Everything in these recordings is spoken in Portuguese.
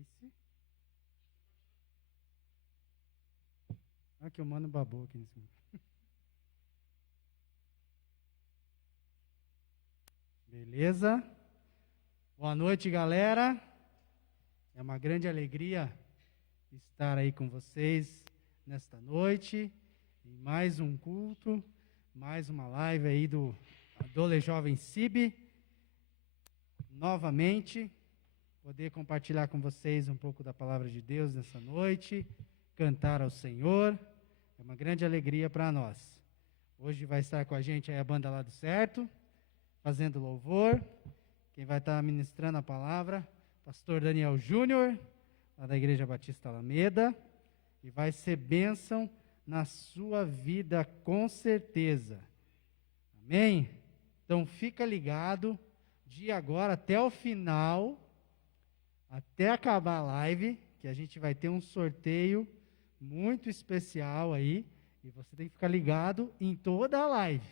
Gleice. Que o mano babou aqui nesse momento. Beleza? Boa noite, galera. É uma grande alegria estar aí com vocês nesta noite, em mais um culto, mais uma live aí do Adole Jovem CIB. Novamente, poder compartilhar com vocês um pouco da palavra de Deus nessa noite, cantar ao Senhor, é uma grande alegria para nós. Hoje vai estar com a gente aí a banda Lado Certo, fazendo louvor. Quem vai estar ministrando a palavra, pastor Daniel Júnior, lá da Igreja Batista Alameda, e vai ser bênção na sua vida, com certeza. Amém? Então fica ligado, de agora até o final, até acabar a live, que a gente vai ter um sorteio muito especial aí, e você tem que ficar ligado em toda a live,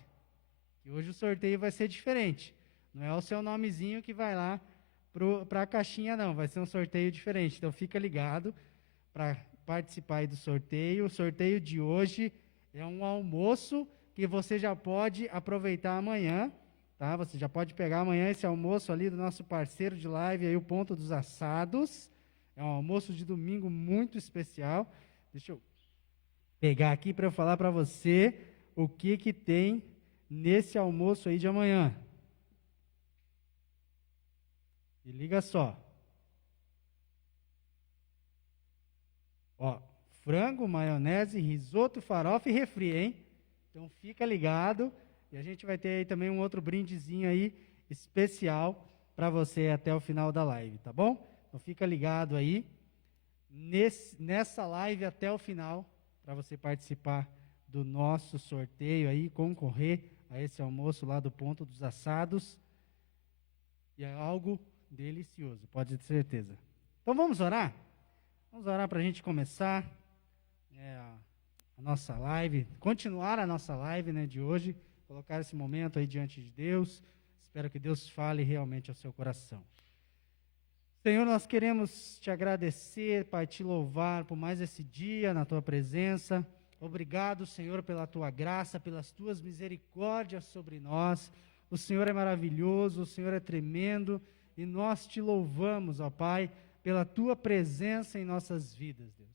que hoje o sorteio vai ser diferente, não é o seu nomezinho que vai lá para a caixinha não, vai ser um sorteio diferente, então fica ligado para participar aí do sorteio. O sorteio de hoje é um almoço que você já pode aproveitar amanhã, tá? Você já pode pegar amanhã esse almoço ali do nosso parceiro de live, aí o Ponto dos Assados, é um almoço de domingo muito especial. Deixa eu pegar aqui para eu falar para você o que tem nesse almoço aí de amanhã. E liga só. Ó, frango, maionese, risoto, farofa e refri, hein? Então fica ligado. E a gente vai ter aí também um outro brindezinho aí especial para você até o final da live, tá bom? Então fica ligado aí. Nessa live até o final, para você participar do nosso sorteio aí, concorrer a esse almoço lá do Ponto dos Assados, e é algo delicioso, pode ter certeza. Então vamos orar? Vamos orar para a gente começar a nossa live, continuar a nossa live, né, de hoje, colocar esse momento aí diante de Deus. Espero que Deus fale realmente ao seu coração. Senhor, nós queremos te agradecer, Pai, te louvar por mais esse dia na tua presença. Obrigado, Senhor, pela tua graça, pelas tuas misericórdias sobre nós. O Senhor é maravilhoso, o Senhor é tremendo, e nós te louvamos, ó Pai, pela tua presença em nossas vidas, Deus.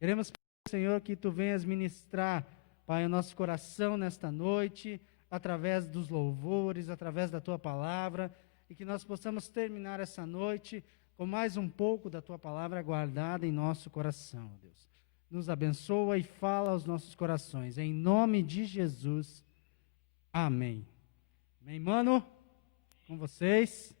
Queremos, Senhor, que tu venhas ministrar, Pai, o nosso coração nesta noite, através dos louvores, através da tua palavra, e que nós possamos terminar essa noite com mais um pouco da tua palavra guardada em nosso coração, Deus. Nos abençoa e fala aos nossos corações, em nome de Jesus, amém. Amém, mano? Com vocês.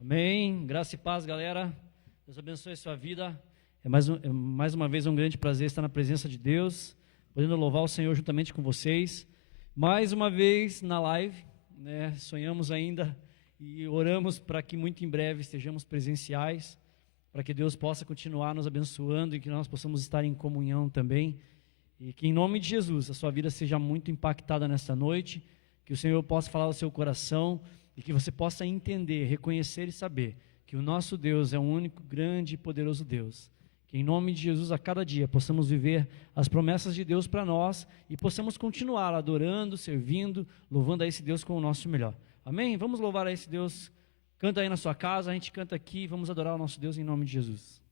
Amém, graça e paz, galera. Deus abençoe a sua vida. É mais uma vez um grande prazer estar na presença de Deus, podendo louvar o Senhor juntamente com vocês. Mais uma vez na live, né? Sonhamos ainda e oramos para que muito em breve estejamos presenciais, para que Deus possa continuar nos abençoando e que nós possamos estar em comunhão também. E que em nome de Jesus a sua vida seja muito impactada nesta noite, que o Senhor possa falar ao seu coração e que você possa entender, reconhecer e saber que o nosso Deus é o único grande e poderoso Deus. Que em nome de Jesus, a cada dia, possamos viver as promessas de Deus para nós e possamos continuar adorando, servindo, louvando a esse Deus com o nosso melhor. Amém? Vamos louvar a esse Deus. Canta aí na sua casa, a gente canta aqui, vamos adorar o nosso Deus em nome de Jesus.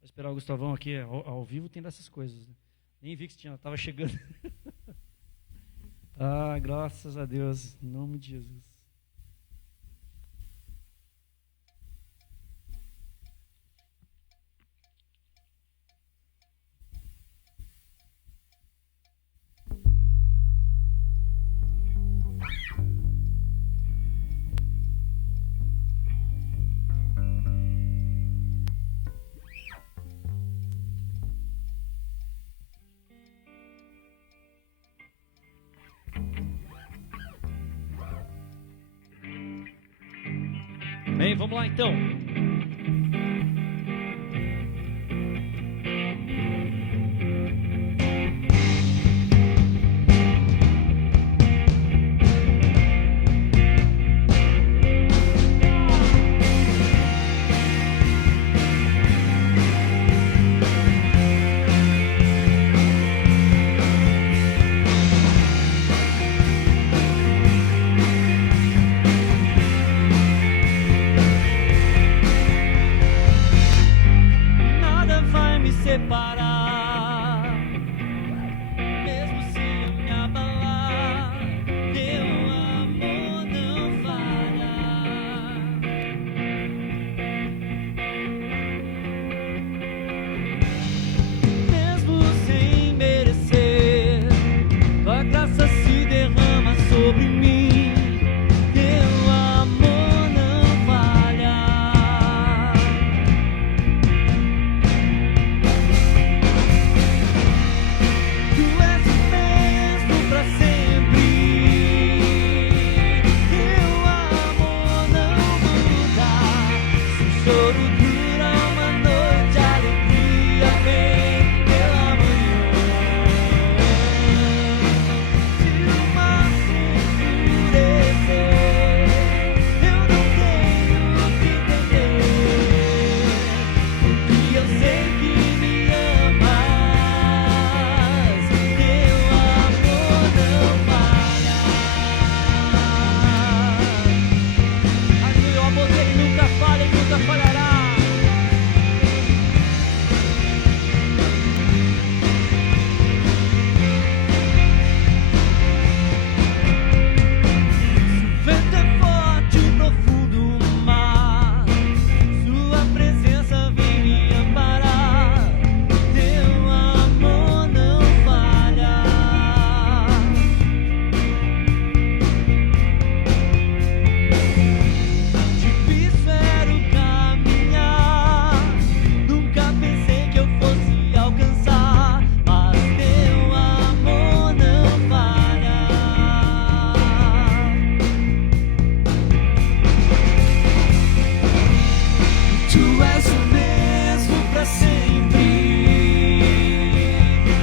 Vou esperar o Gustavão aqui, ao vivo tem dessas coisas, né? Nem vi que estava chegando. Ah, graças a Deus, em nome de Jesus. Amém? Vamos lá então. parar. Mesmo se eu me abalar, teu amor não falha. Mesmo sem merecer, tua graça se derrama sobre mim. Teu amor não falha. Tu és o mesmo pra sempre. Teu amor não muda. Se o choro dura uma noite, a alegria vem pela manhã. Se o mar se enfurecer, eu não tenho o que temer, porque eu sei que me amas. Teu amor não falha. Aleluia, o amor dele nunca falha e nunca falhará. Se o vento é forte e profundo o mar, sua presença vem me amparar. Teu amor não falha. Difícil era o caminhar, nunca pensei que eu fosse alcançar, mas teu amor não falha. Tu és o mesmo pra sempre.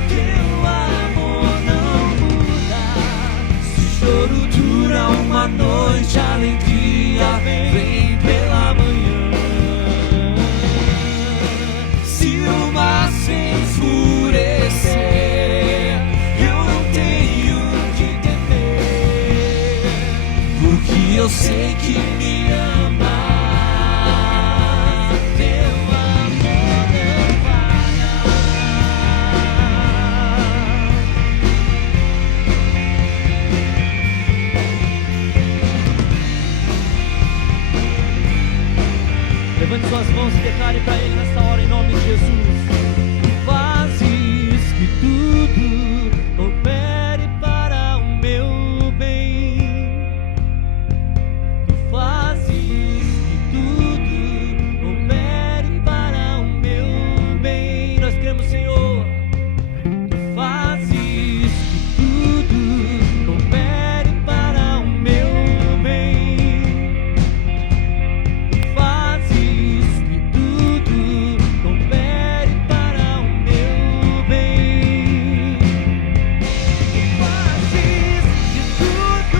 Teu amor não muda. Se o choro dura uma noite, a alegria vem pela manhã. Se o mar se enfurecer, eu não tenho o que temer, porque eu sei que me amas. Teu amor não falha. Levante suas mãos e declare para Ele nessa hora, em nome de Jesus. Tu fazes que tudo coopere para o meu bem. Tu fazes que tudo coopere para o meu bem. Nós cremos, Senhor. Tu fazes que tudo coopere para o meu bem. Tu fazes que tudo coopere para o meu bem. Tu fazes que tudo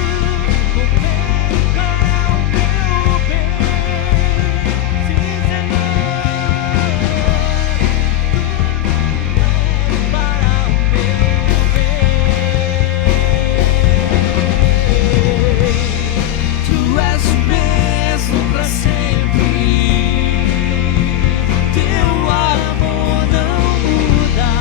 coopere para o meu bem. Sim, Senhor. Tudo para o meu bem. Tu és o mesmo pra sempre. Teu amor não muda.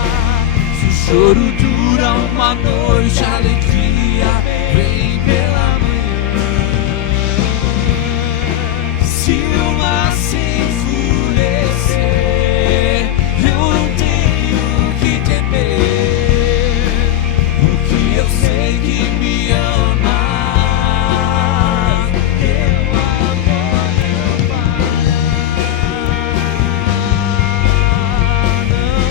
Se o choro dura uma noite, a alegria vem pela manhã. Se o mar se enfurecer, eu não tenho o que temer, porque eu sei que me amas. Teu amor não falha. Não,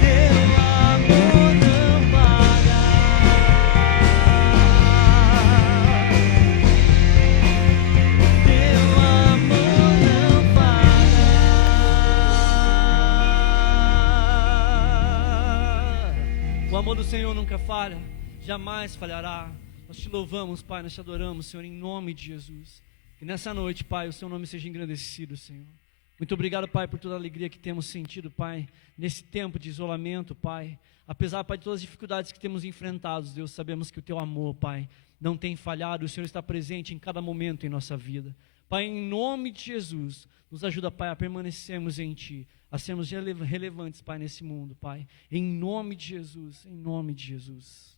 teu amor não falha. Teu amor não falha. O amor do Senhor nunca falha, jamais falhará. Nós te louvamos, Pai, nós te adoramos, Senhor, em nome de Jesus. Que nessa noite, Pai, o seu nome seja engrandecido, Senhor. Muito obrigado, Pai, por toda a alegria que temos sentido, Pai, nesse tempo de isolamento, Pai. Apesar, Pai, de todas as dificuldades que temos enfrentado, Deus, sabemos que o teu amor, Pai, não tem falhado. O Senhor está presente em cada momento em nossa vida. Pai, em nome de Jesus, nos ajuda, Pai, a permanecermos em Ti, a sermos relevantes, Pai, nesse mundo, Pai. Em nome de Jesus, em nome de Jesus.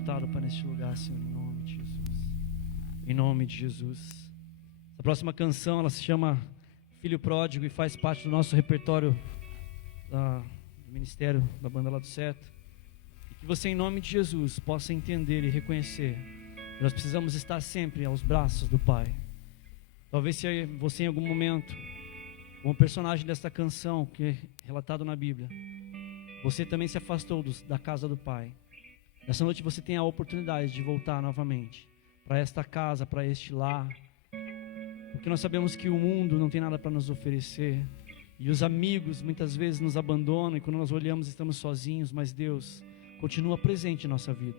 exaltado, Pai, neste lugar, Senhor, em nome de Jesus. Em nome de Jesus. A próxima canção, ela se chama Filho Pródigo e faz parte do nosso repertório do ministério da Banda Lado Certo. E que você, em nome de Jesus, possa entender e reconhecer que nós precisamos estar sempre aos braços do Pai. Talvez se você em algum momento, como personagem desta canção que é relatado na Bíblia, você também se afastou da casa do Pai. Nessa noite você tem a oportunidade de voltar novamente para esta casa, para este lar, porque nós sabemos que o mundo não tem nada para nos oferecer, e os amigos muitas vezes nos abandonam, e quando nós olhamos estamos sozinhos, mas Deus continua presente em nossa vida.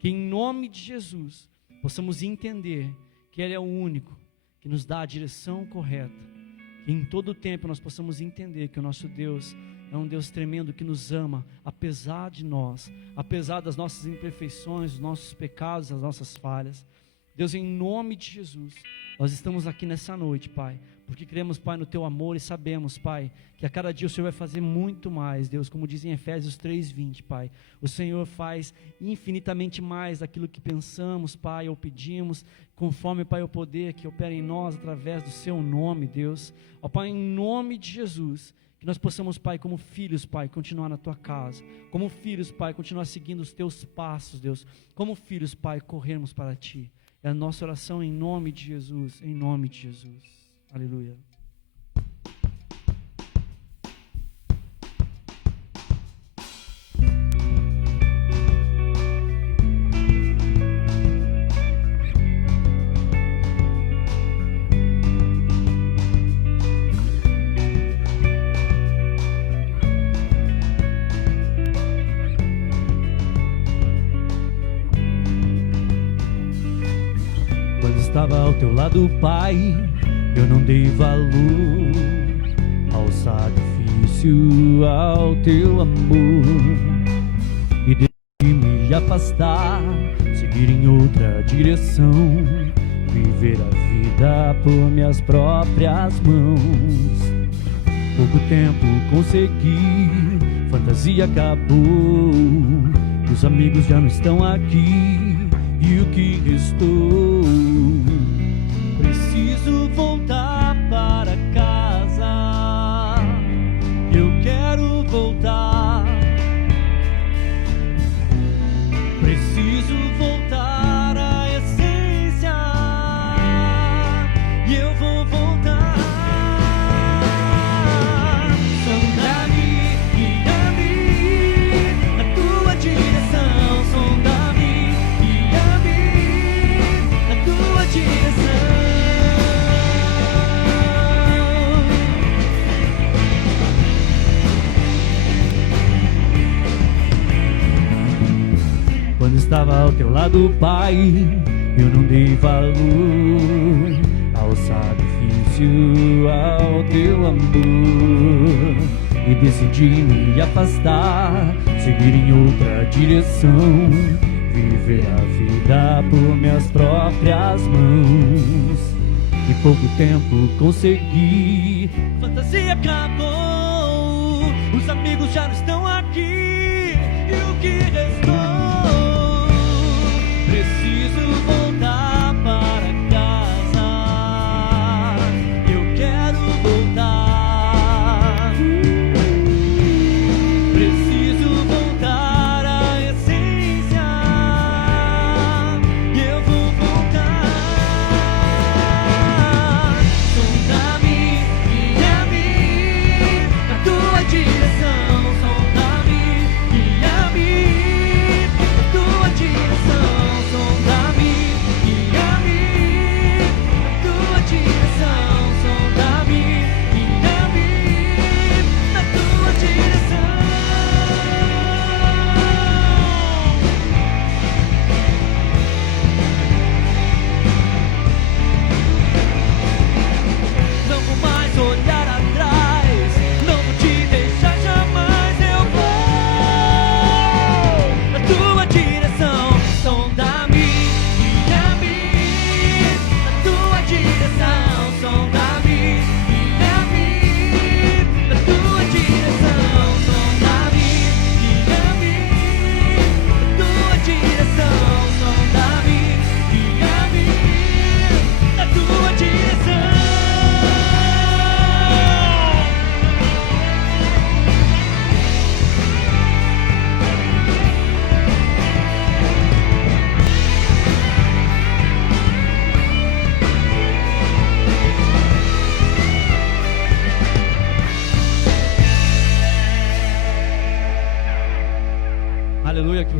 Que em nome de Jesus possamos entender que Ele é o único que nos dá a direção correta, que em todo o tempo nós possamos entender que o nosso Deus é um Deus tremendo que nos ama, apesar de nós, apesar das nossas imperfeições, dos nossos pecados, das nossas falhas. Deus, em nome de Jesus, nós estamos aqui nessa noite, Pai, porque cremos, Pai, no Teu amor e sabemos, Pai, que a cada dia o Senhor vai fazer muito mais, Deus, como diz em Efésios 3:20, Pai, o Senhor faz infinitamente mais daquilo que pensamos, Pai, ou pedimos, conforme, Pai, o poder que opera em nós através do Seu nome, Deus. Ó Pai, em nome de Jesus, que nós possamos, Pai, como filhos, Pai, continuar na Tua casa, como filhos, Pai, continuar seguindo os Teus passos, Deus, como filhos, Pai, corrermos para Ti. É a nossa oração em nome de Jesus, em nome de Jesus. Aleluia. Estava ao teu lado, Pai, eu não dei valor ao sacrifício, ao teu amor, e decidi me afastar, seguir em outra direção, viver a vida por minhas próprias mãos. Pouco tempo consegui, fantasia acabou, os amigos já não estão aqui, e o que restou? Preciso voltar para casa, eu quero voltar. Preciso voltar à essência, e eu vou voltar. Sonda-me, guia-me na tua direção. Sonda-me, guia-me na tua direção. Quando estava ao teu lado, Pai, eu não dei valor ao sacrifício, ao teu amor, e decidi me afastar, seguir em outra direção, viver a vida por minhas próprias mãos. E pouco tempo consegui, fantasia acabou, os amigos já não estão aqui, e o que restou? Preciso voltar para casa, eu quero voltar. Preciso voltar à essência, e eu vou voltar. Sonda-me, guia-me na tua direção. Sonda-me, guia-me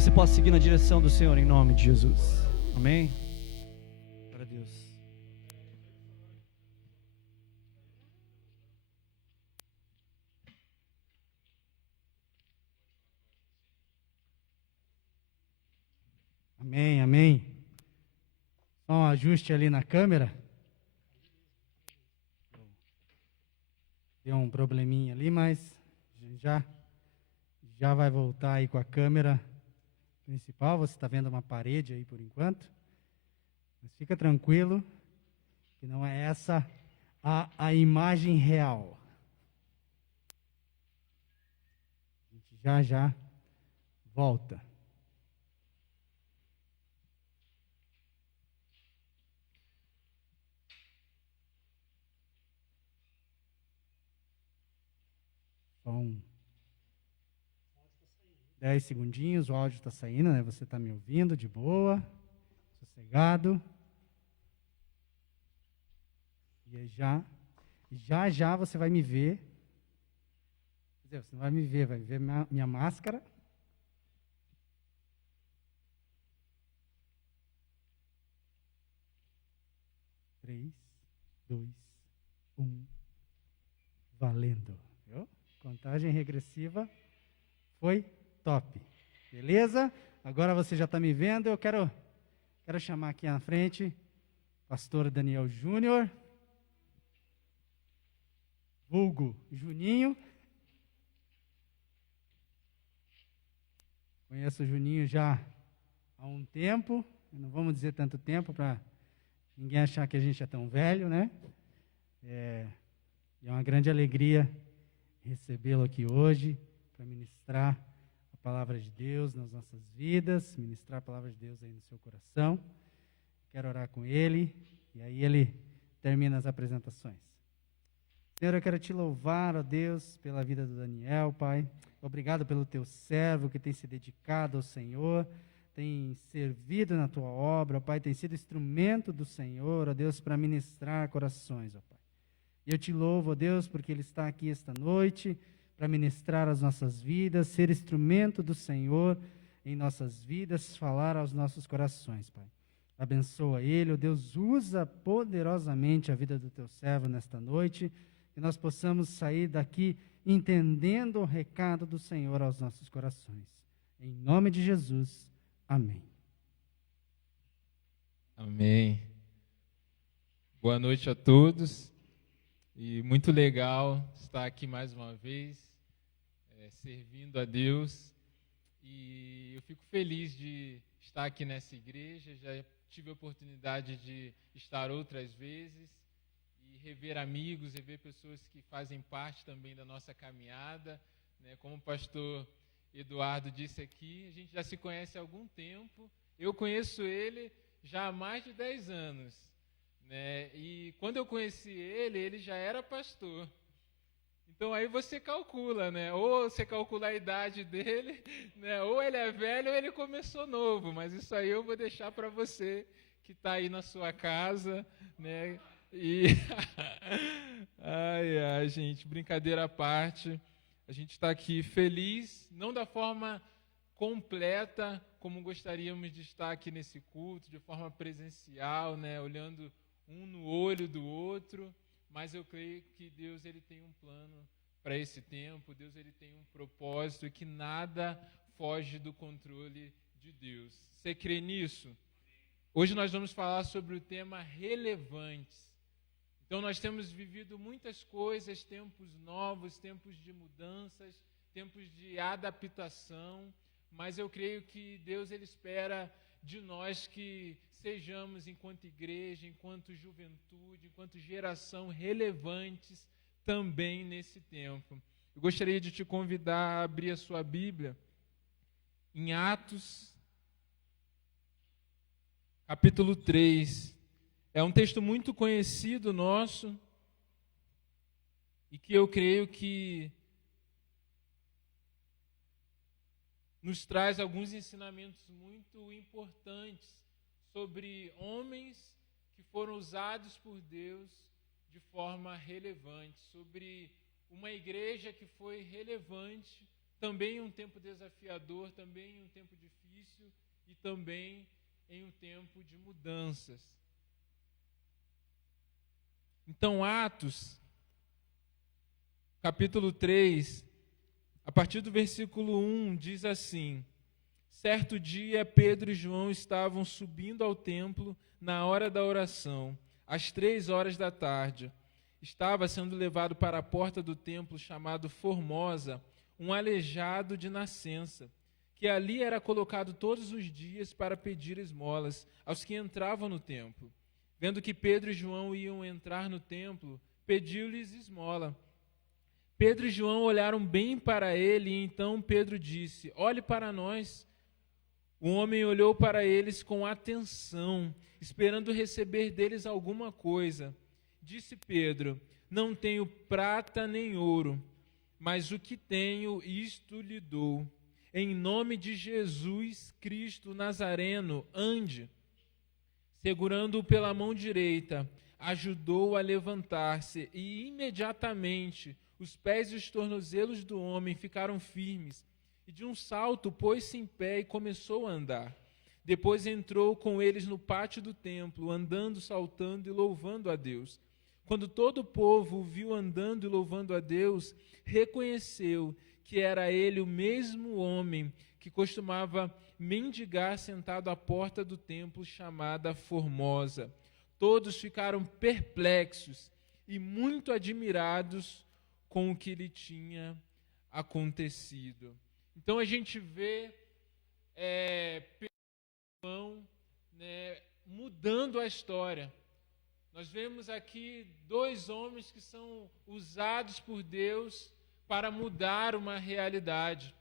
você possa seguir na direção do Senhor em nome de Jesus. Amém? Glória a Deus. Amém, amém. Só um ajuste ali na câmera. Deu um probleminha ali, mas já vai voltar aí com a câmera principal. Você está vendo uma parede aí por enquanto. Mas fica tranquilo, que não é essa a imagem real. A gente já volta. São 10 segundinhos, o áudio está saindo, né? Você está me ouvindo de boa, sossegado. E aí já você vai me ver. Quer dizer, você não vai me ver, vai ver minha máscara. Três, 2, 1, valendo. Viu? Contagem regressiva foi top. Beleza? Agora você já está me vendo. Eu quero chamar aqui na frente pastor Daniel Júnior, vulgo Juninho. Conheço o Juninho já há um tempo. Não vamos dizer tanto tempo para ninguém achar que a gente é tão velho, né? É uma grande alegria recebê-lo aqui hoje para ministrar a palavra de Deus nas nossas vidas, ministrar a palavra de Deus aí no seu coração. Quero orar com ele e aí ele termina as apresentações. Senhor, eu quero te louvar, ó Deus, pela vida do Daniel, Pai. Obrigado pelo teu servo que tem se dedicado ao Senhor, tem servido na tua obra, ó Pai, tem sido instrumento do Senhor, ó Deus, para ministrar corações, ó Pai. E eu te louvo, ó Deus, porque ele está aqui esta noite para ministrar as nossas vidas, ser instrumento do Senhor em nossas vidas, falar aos nossos corações, Pai. Abençoa ele, ó Deus, usa poderosamente a vida do teu servo nesta noite, que nós possamos sair daqui entendendo o recado do Senhor aos nossos corações. Em nome de Jesus, amém. Amém. Boa noite a todos. E muito legal estar aqui mais uma vez, servindo a Deus. E eu fico feliz de estar aqui nessa igreja. Já tive a oportunidade de estar outras vezes e rever amigos, rever pessoas que fazem parte também da nossa caminhada, né? Como o pastor Eduardo disse aqui, a gente já se conhece há algum tempo. Eu conheço ele já há mais de 10 anos. Né? E quando eu conheci ele já era pastor. Então aí você calcula, né? Ou você calcula a idade dele, né? Ou ele é velho ou ele começou novo. Mas isso aí eu vou deixar para você que está aí na sua casa, né? E ai, gente, brincadeira à parte, a gente está aqui feliz, não da forma completa como gostaríamos de estar aqui nesse culto, de forma presencial, né? Olhando um no olho do outro, mas eu creio que Deus ele tem um plano para esse tempo, Deus ele tem um propósito e que nada foge do controle de Deus. Você crê nisso? Hoje nós vamos falar sobre o tema relevantes. Então nós temos vivido muitas coisas, tempos novos, tempos de mudanças, tempos de adaptação, mas eu creio que Deus ele espera de nós que sejamos, enquanto igreja, enquanto juventude, enquanto geração, relevantes também nesse tempo. Eu gostaria de te convidar a abrir a sua Bíblia em Atos, capítulo 3. É um texto muito conhecido nosso e que eu creio que nos traz alguns ensinamentos muito importantes sobre homens que foram usados por Deus de forma relevante, sobre uma igreja que foi relevante, também em um tempo desafiador, também em um tempo difícil, também em um tempo de mudanças. Então, Atos, capítulo 3, a partir do versículo 1, diz assim: certo dia, Pedro e João estavam subindo ao templo na hora da oração, às 3 horas da tarde. Estava sendo levado para a porta do templo chamado Formosa, um aleijado de nascença, que ali era colocado todos os dias para pedir esmolas aos que entravam no templo. Vendo que Pedro e João iam entrar no templo, pediu-lhes esmola. Pedro e João olharam bem para ele, e então Pedro disse: olhe para nós. O homem olhou para eles com atenção, esperando receber deles alguma coisa. Disse Pedro: não tenho prata nem ouro, mas o que tenho, isto lhe dou. Em nome de Jesus Cristo Nazareno, ande. Segurando-o pela mão direita, ajudou-o a levantar-se, e imediatamente os pés e os tornozelos do homem ficaram firmes, e de um salto pôs-se em pé e começou a andar. Depois entrou com eles no pátio do templo, andando, saltando e louvando a Deus. Quando todo o povo o viu andando e louvando a Deus, reconheceu que era ele o mesmo homem que costumava mendigar sentado à porta do templo chamada Formosa. Todos ficaram perplexos e muito admirados com o que lhe tinha acontecido. Então a gente vê Pedro e João, mudando a história. Nós vemos aqui 2 homens que são usados por Deus para mudar uma realidade.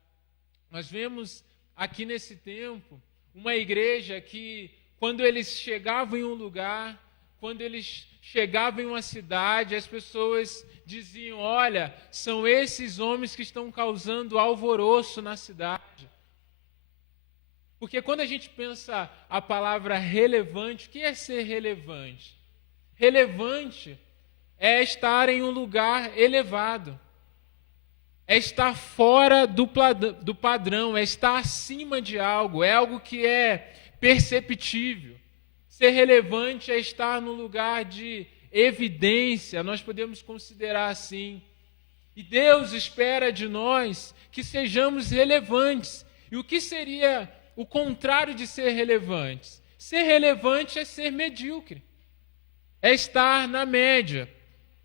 Nós vemos aqui nesse tempo uma igreja que, quando eles chegavam em um lugar, quando eles chegavam em uma cidade, as pessoas diziam: olha, são esses homens que estão causando alvoroço na cidade. Porque quando a gente pensa a palavra relevante, o que é ser relevante? Relevante é estar em um lugar elevado, é estar fora do padrão, é estar acima de algo, é algo que é perceptível. Ser relevante é estar num lugar de evidência, nós podemos considerar assim. E Deus espera de nós que sejamos relevantes. E o que seria o contrário de ser relevantes? Ser relevante é ser medíocre, é estar na média,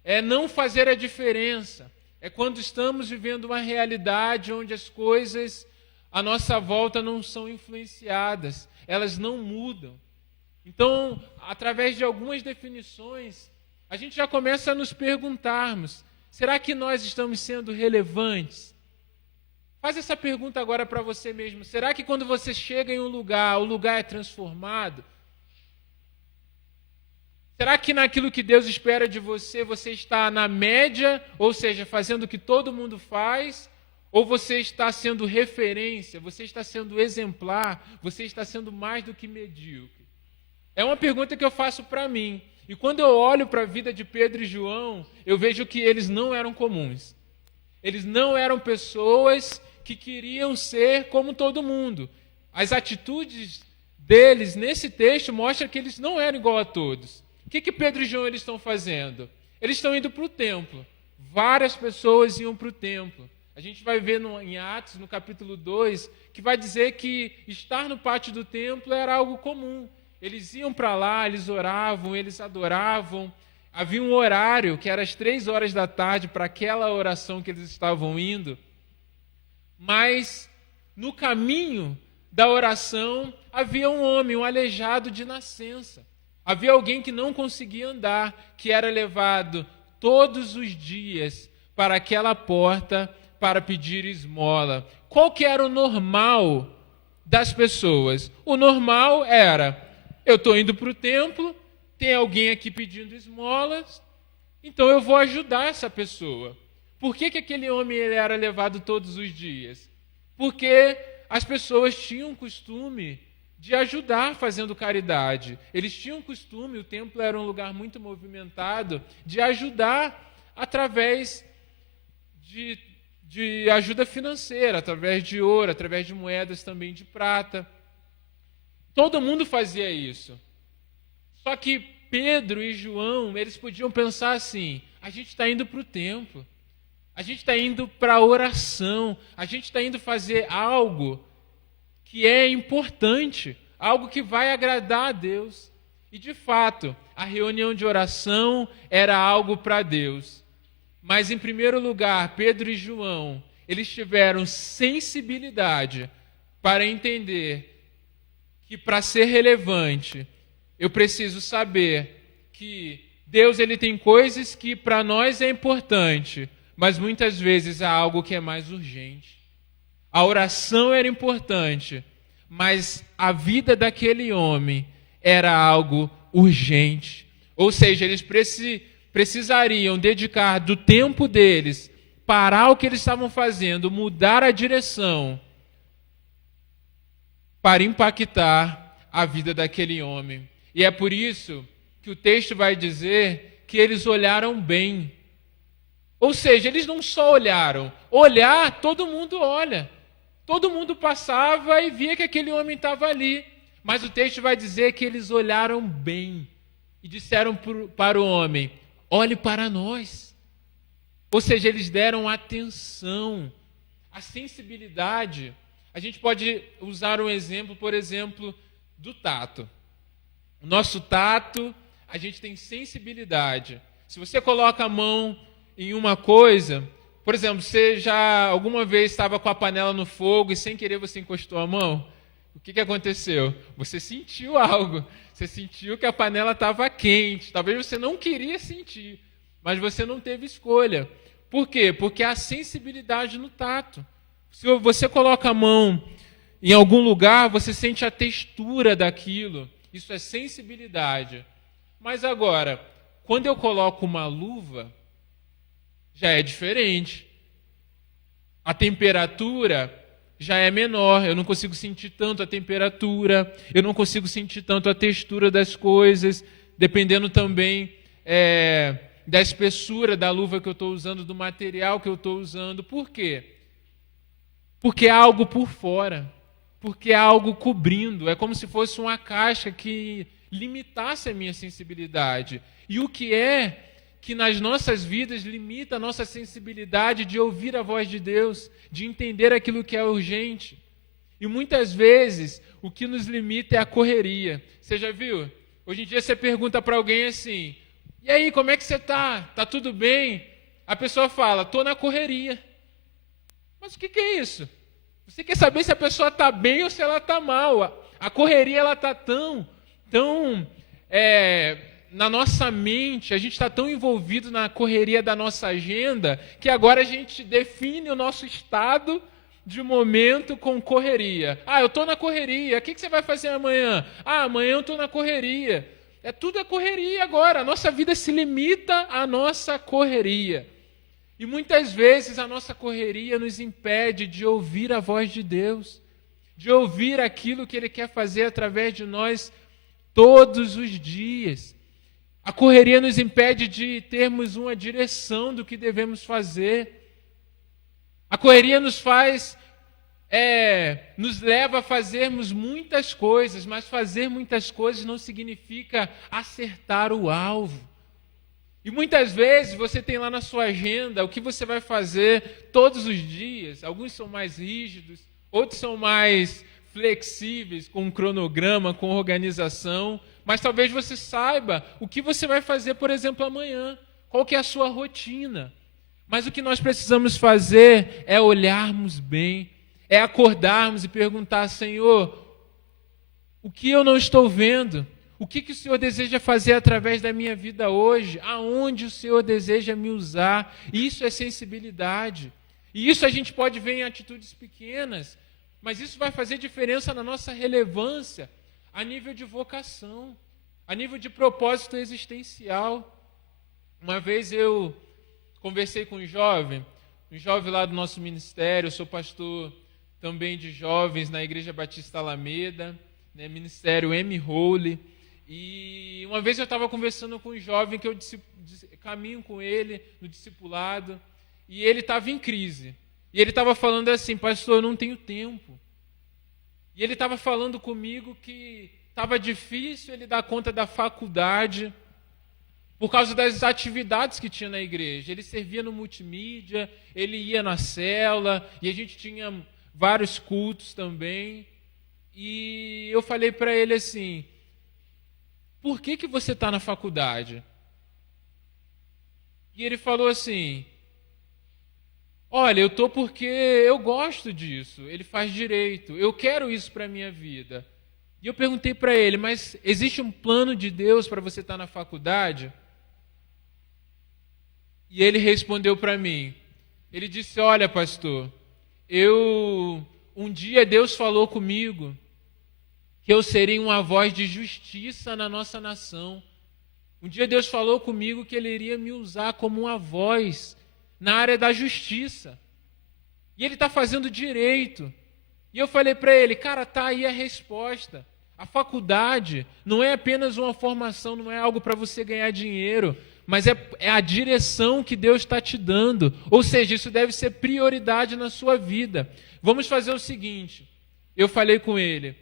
é não fazer a diferença. É quando estamos vivendo uma realidade onde as coisas à nossa volta não são influenciadas, elas não mudam. Então, através de algumas definições, a gente já começa a nos perguntarmos: será que nós estamos sendo relevantes? Faz essa pergunta agora para você mesmo. Será que quando você chega em um lugar, o lugar é transformado? Será que naquilo que Deus espera de você, você está na média, ou seja, fazendo o que todo mundo faz, ou você está sendo referência, você está sendo exemplar, você está sendo mais do que medíocre? É uma pergunta que eu faço para mim. E quando eu olho para a vida de Pedro e João, eu vejo que eles não eram comuns. Eles não eram pessoas que queriam ser como todo mundo. As atitudes deles nesse texto mostram que eles não eram igual a todos. O que Pedro e João eles estão fazendo? Eles estão indo para o templo. Várias pessoas iam para o templo. A gente vai ver em Atos, no capítulo 2, que vai dizer que estar no pátio do templo era algo comum. Eles iam para lá, eles oravam, eles adoravam. Havia um horário, que era às 3 horas da tarde, para aquela oração que eles estavam indo. Mas, no caminho da oração, havia um homem, um aleijado de nascença. Havia alguém que não conseguia andar, que era levado todos os dias para aquela porta para pedir esmola. Qual que era o normal das pessoas? O normal era: eu estou indo para o templo, tem alguém aqui pedindo esmolas, então eu vou ajudar essa pessoa. Por que aquele homem ele era levado todos os dias? Porque as pessoas tinham costume de ajudar fazendo caridade. Eles tinham costume, o templo era um lugar muito movimentado, de ajudar através de ajuda financeira, através de ouro, através de moedas também de prata. Todo mundo fazia isso. Só que Pedro e João, eles podiam pensar assim: a gente está indo para o templo, a gente está indo para a oração, a gente está indo fazer algo que é importante, algo que vai agradar a Deus. E de fato, a reunião de oração era algo para Deus. Mas em primeiro lugar, Pedro e João, eles tiveram sensibilidade para entender que para ser relevante, eu preciso saber que Deus ele tem coisas que para nós é importante, mas muitas vezes há algo que é mais urgente. A oração era importante, mas a vida daquele homem era algo urgente. Ou seja, eles precisariam dedicar do tempo deles, parar o que eles estavam fazendo, mudar a direção, para impactar a vida daquele homem. E é por isso que o texto vai dizer que eles olharam bem. Ou seja, eles não só olharam. Olhar, todo mundo olha. Todo mundo passava e via que aquele homem estava ali. Mas o texto vai dizer que eles olharam bem. E disseram para o homem: olhe para nós. Ou seja, eles deram atenção, a sensibilidade. A gente pode usar um exemplo, por exemplo, do tato. O nosso tato, a gente tem sensibilidade. Se você coloca a mão em uma coisa, por exemplo, você já alguma vez estava com a panela no fogo e sem querer você encostou a mão? O que aconteceu? Você sentiu algo. Você sentiu que a panela estava quente. Talvez você não queria sentir, mas você não teve escolha. Por quê? Porque há sensibilidade no tato. Se você coloca a mão em algum lugar, você sente a textura daquilo. Isso é sensibilidade. Mas agora, quando eu coloco uma luva, já é diferente. A temperatura já é menor. Eu não consigo sentir tanto a temperatura. Eu não consigo sentir tanto a textura das coisas. Dependendo também da espessura da luva que eu estou usando, do material que eu estou usando. Por quê? Porque há algo por fora, porque há algo cobrindo. É como se fosse uma caixa que limitasse a minha sensibilidade. E o que é que nas nossas vidas limita a nossa sensibilidade de ouvir a voz de Deus, de entender aquilo que é urgente? E muitas vezes o que nos limita é a correria. Você já viu? Hoje em dia você pergunta para alguém assim: e aí, como é que você está? Está tudo bem? A pessoa fala: estou na correria. Mas o que é isso? Você quer saber se a pessoa está bem ou se ela está mal. A correria ela está tão na nossa mente, a gente está tão envolvido na correria da nossa agenda, que agora a gente define o nosso estado de momento com correria. Eu estou na correria. O que você vai fazer amanhã? Amanhã eu estou na correria. É tudo a correria agora. A nossa vida se limita à nossa correria. E muitas vezes a nossa correria nos impede de ouvir a voz de Deus, de ouvir aquilo que Ele quer fazer através de nós todos os dias. A correria nos impede de termos uma direção do que devemos fazer. A correria nos leva a fazermos muitas coisas, mas fazer muitas coisas não significa acertar o alvo. E muitas vezes você tem lá na sua agenda o que você vai fazer todos os dias. Alguns são mais rígidos, outros são mais flexíveis, com um cronograma, com organização. Mas talvez você saiba o que você vai fazer, por exemplo, amanhã. Qual que é a sua rotina. Mas o que nós precisamos fazer é olharmos bem, é acordarmos e perguntar: Senhor, o que eu não estou vendo? O que o Senhor deseja fazer através da minha vida hoje? Aonde o Senhor deseja me usar? Isso é sensibilidade. E isso a gente pode ver em atitudes pequenas, mas isso vai fazer diferença na nossa relevância a nível de vocação, a nível de propósito existencial. Uma vez eu conversei com um jovem lá do nosso ministério. Eu sou pastor também de jovens na Igreja Batista Alameda, Ministério M-Holy. E uma vez eu estava conversando com um jovem que eu caminho com ele no discipulado, e ele estava em crise. E ele estava falando assim: pastor, eu não tenho tempo. E ele estava falando comigo que estava difícil ele dar conta da faculdade por causa das atividades que tinha na igreja. Ele servia no multimídia, ele ia na célula, e a gente tinha vários cultos também. E eu falei para ele assim, por que você está na faculdade? E ele falou assim, olha, eu estou porque eu gosto disso, ele faz direito, eu quero isso para a minha vida. E eu perguntei para ele, mas existe um plano de Deus para você estar na faculdade? E ele respondeu para mim, ele disse, olha pastor, um dia Deus falou comigo que eu seria uma voz de justiça na nossa nação. Um dia Deus falou comigo que Ele iria me usar como uma voz na área da justiça. E Ele está fazendo direito. E eu falei para ele, cara, tá aí a resposta. A faculdade não é apenas uma formação, não é algo para você ganhar dinheiro, mas é a direção que Deus está te dando. Ou seja, isso deve ser prioridade na sua vida. Vamos fazer o seguinte, eu falei com ele,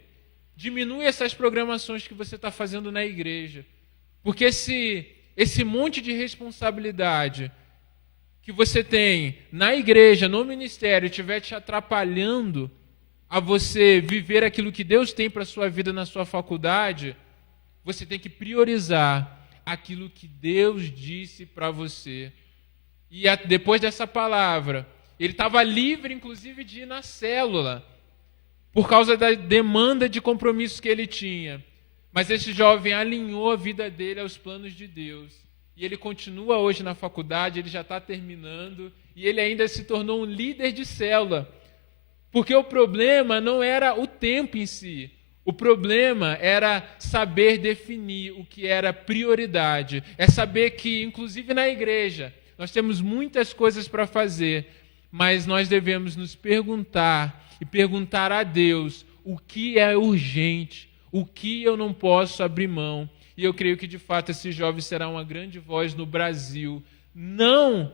diminui essas programações que você está fazendo na igreja, porque esse monte de responsabilidade que você tem na igreja, no ministério, estiver te atrapalhando a você viver aquilo que Deus tem para a sua vida na sua faculdade, você tem que priorizar aquilo que Deus disse para você. E depois dessa palavra, ele estava livre, inclusive, de ir na célula, por causa da demanda de compromissos que ele tinha. Mas esse jovem alinhou a vida dele aos planos de Deus. E ele continua hoje na faculdade, ele já está terminando, e ele ainda se tornou um líder de célula. Porque o problema não era o tempo em si, o problema era saber definir o que era prioridade. É saber que, inclusive na igreja, nós temos muitas coisas para fazer, mas nós devemos nos perguntar e perguntar a Deus o que é urgente, o que eu não posso abrir mão. E eu creio que, de fato, esse jovem será uma grande voz no Brasil. Não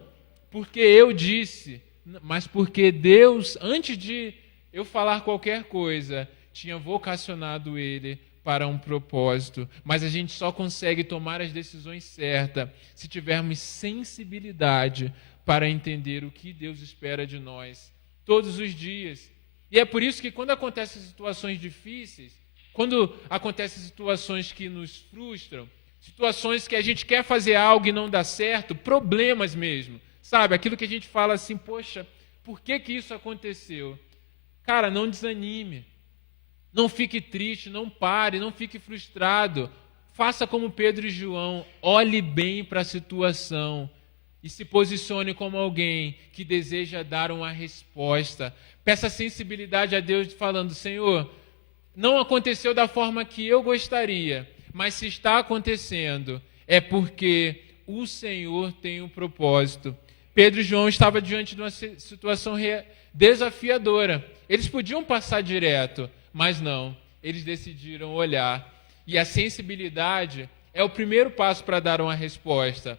porque eu disse, mas porque Deus, antes de eu falar qualquer coisa, tinha vocacionado ele para um propósito. Mas a gente só consegue tomar as decisões certas se tivermos sensibilidade para entender o que Deus espera de nós todos os dias. E é por isso que quando acontecem situações difíceis, quando acontecem situações que nos frustram, situações que a gente quer fazer algo e não dá certo, problemas mesmo, sabe? Aquilo que a gente fala assim, poxa, por que isso aconteceu? Cara, não desanime, não fique triste, não pare, não fique frustrado. Faça como Pedro e João, olhe bem para a situação e se posicione como alguém que deseja dar uma resposta. Peça sensibilidade a Deus falando, Senhor, não aconteceu da forma que eu gostaria, mas se está acontecendo, é porque o Senhor tem um propósito. Pedro e João estavam diante de uma situação desafiadora. Eles podiam passar direto, mas não. Eles decidiram olhar. E a sensibilidade é o primeiro passo para dar uma resposta.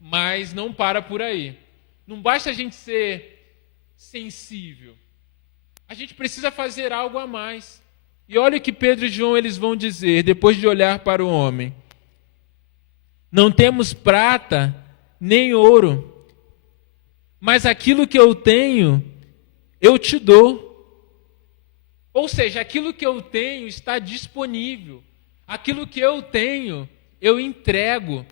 Mas não para por aí. Não basta a gente ser sensível. A gente precisa fazer algo a mais. E olha o que Pedro e João eles vão dizer, depois de olhar para o homem. Não temos prata nem ouro, mas aquilo que eu tenho, eu te dou. Ou seja, aquilo que eu tenho está disponível. Aquilo que eu tenho, eu entrego.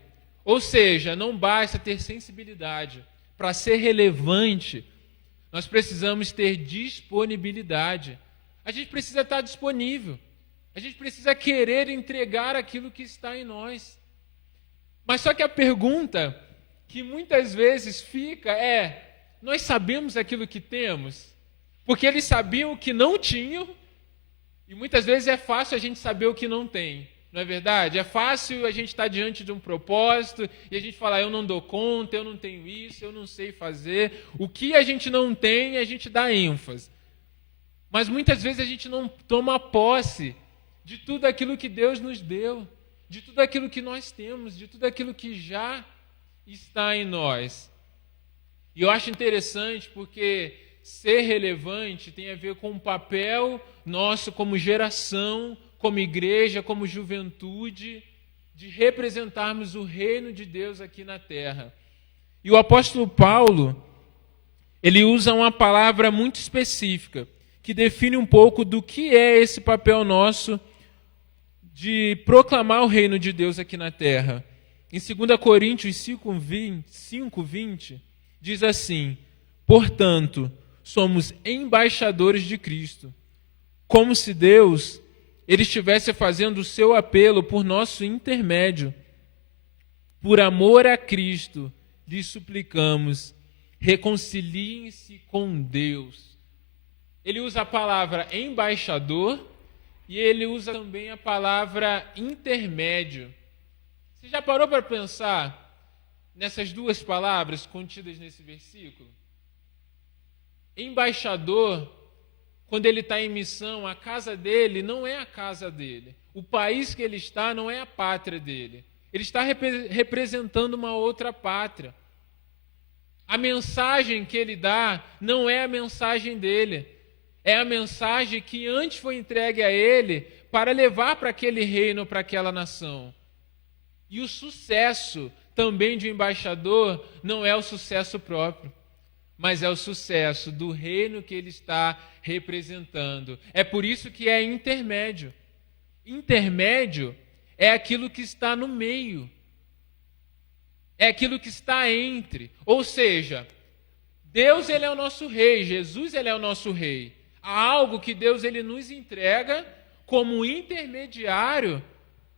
Ou seja, não basta ter sensibilidade. Para ser relevante, nós precisamos ter disponibilidade. A gente precisa estar disponível. A gente precisa querer entregar aquilo que está em nós. Mas só que a pergunta que muitas vezes fica é, nós sabemos aquilo que temos? Porque eles sabiam o que não tinham, e muitas vezes é fácil a gente saber o que não tem. Não é verdade? É fácil a gente estar diante de um propósito e a gente falar, eu não dou conta, eu não tenho isso, eu não sei fazer. O que a gente não tem, a gente dá ênfase. Mas muitas vezes a gente não toma posse de tudo aquilo que Deus nos deu, de tudo aquilo que nós temos, de tudo aquilo que já está em nós. E eu acho interessante porque ser relevante tem a ver com o papel nosso como geração, como igreja, como juventude, de representarmos o reino de Deus aqui na terra. E o apóstolo Paulo, ele usa uma palavra muito específica, que define um pouco do que é esse papel nosso de proclamar o reino de Deus aqui na terra. Em 2 Coríntios 5:20, diz assim: portanto, somos embaixadores de Cristo, como se Deus ele estivesse fazendo o seu apelo por nosso intermédio. Por amor a Cristo, lhes suplicamos, reconciliem-se com Deus. Ele usa a palavra embaixador e ele usa também a palavra intermédio. Você já parou para pensar nessas duas palavras contidas nesse versículo? Embaixador, quando ele está em missão, a casa dele não é a casa dele. O país que ele está não é a pátria dele. Ele está representando uma outra pátria. A mensagem que ele dá não é a mensagem dele. É a mensagem que antes foi entregue a ele para levar para aquele reino, para aquela nação. E o sucesso também de um embaixador não é o sucesso próprio, mas é o sucesso do reino que ele está representando. É por isso que é intermédio. Intermédio é aquilo que está no meio. É aquilo que está entre. Ou seja, Deus ele é o nosso rei, Jesus ele é o nosso rei. Há algo que Deus ele nos entrega como intermediário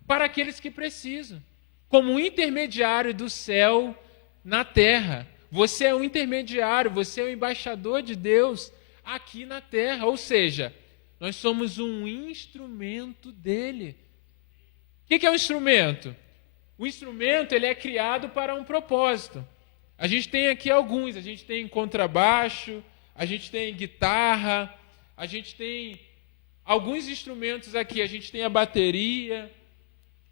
para aqueles que precisam. Como intermediário do céu na terra. Você é um intermediário, você é o embaixador de Deus aqui na terra. Ou seja, nós somos um instrumento dele. O que é um instrumento? O instrumento ele é criado para um propósito. A gente tem aqui alguns. A gente tem contrabaixo, a gente tem guitarra, a gente tem alguns instrumentos aqui. A gente tem a bateria.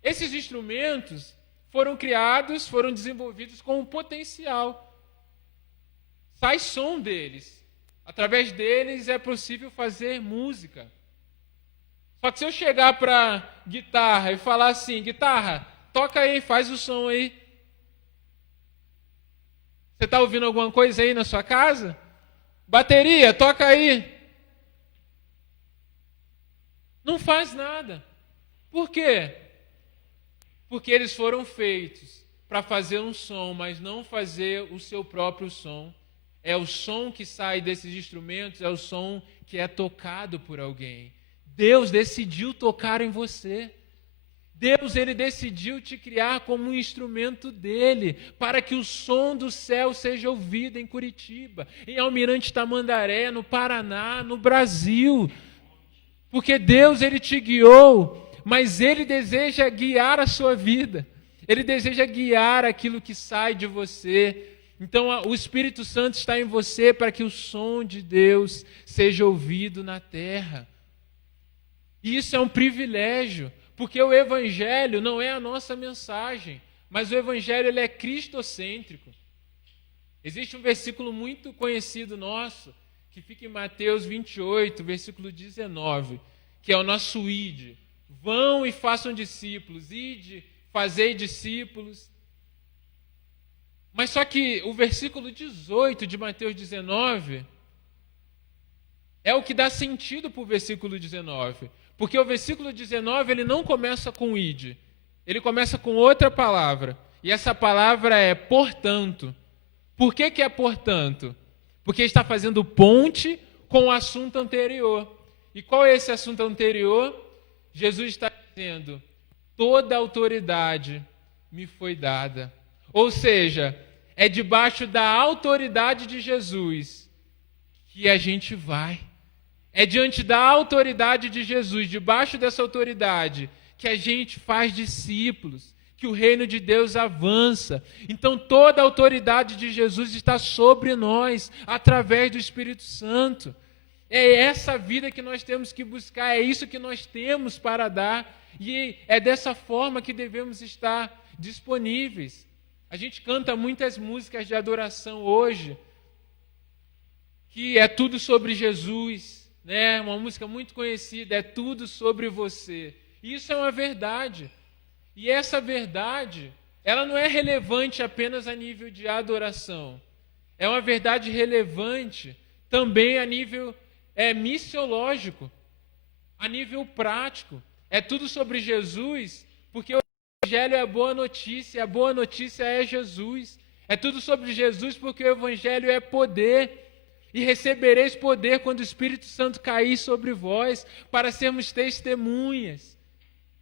Esses instrumentos foram criados, foram desenvolvidos com um potencial. Sai som deles. Através deles é possível fazer música. Só que se eu chegar para guitarra e falar assim, guitarra, toca aí, faz o som aí. Você está ouvindo alguma coisa aí na sua casa? Bateria, toca aí. Não faz nada. Por quê? Porque eles foram feitos para fazer um som, mas não fazer o seu próprio som. É o som que sai desses instrumentos, é o som que é tocado por alguém. Deus decidiu tocar em você. Deus ele decidiu te criar como um instrumento dele, para que o som do céu seja ouvido em Curitiba, em Almirante Tamandaré, no Paraná, no Brasil. Porque Deus ele te guiou, mas ele deseja guiar a sua vida. Ele deseja guiar aquilo que sai de você. Então o Espírito Santo está em você para que o som de Deus seja ouvido na terra. E isso é um privilégio, porque o Evangelho não é a nossa mensagem, mas o Evangelho ele é cristocêntrico. Existe um versículo muito conhecido nosso, que fica em Mateus 28, versículo 19, que é o nosso ide. Vão e façam discípulos, ide, fazei discípulos. Mas só que o versículo 18 de Mateus 19 é o que dá sentido para o versículo 19. Porque o versículo 19 ele não começa com ide, ele começa com outra palavra. E essa palavra é portanto. Por que é portanto? Porque está fazendo ponte com o assunto anterior. E qual é esse assunto anterior? Jesus está dizendo, toda autoridade me foi dada. Ou seja, é debaixo da autoridade de Jesus que a gente vai. É diante da autoridade de Jesus, debaixo dessa autoridade, que a gente faz discípulos, que o reino de Deus avança. Então toda a autoridade de Jesus está sobre nós, através do Espírito Santo. É essa vida que nós temos que buscar, é isso que nós temos para dar. E é dessa forma que devemos estar disponíveis. A gente canta muitas músicas de adoração hoje, que é tudo sobre Jesus, né? Uma música muito conhecida, é tudo sobre você. Isso é uma verdade. E essa verdade, ela não é relevante apenas a nível de adoração. É uma verdade relevante também a nível missiológico, a nível prático. É tudo sobre Jesus, porque o Evangelho é a boa notícia é Jesus. É tudo sobre Jesus, porque o Evangelho é poder. E recebereis poder quando o Espírito Santo cair sobre vós, para sermos testemunhas.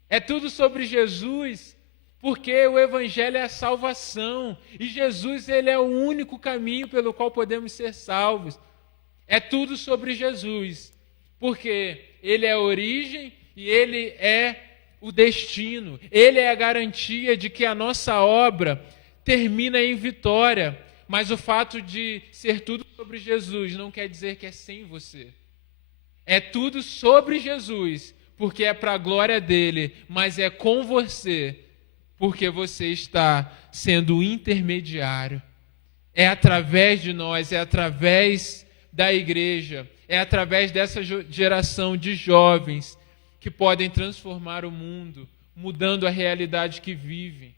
É tudo sobre Jesus, porque o Evangelho é a salvação. E Jesus, ele é o único caminho pelo qual podemos ser salvos. É tudo sobre Jesus, porque ele é a origem e ele é o destino. Ele é a garantia de que a nossa obra termina em vitória. Mas o fato de ser tudo sobre Jesus não quer dizer que é sem você. É tudo sobre Jesus, porque é para a glória dele, mas é com você, porque você está sendo intermediário. É através de nós, é através da igreja, é através dessa geração de jovens que podem transformar o mundo, mudando a realidade que vivem.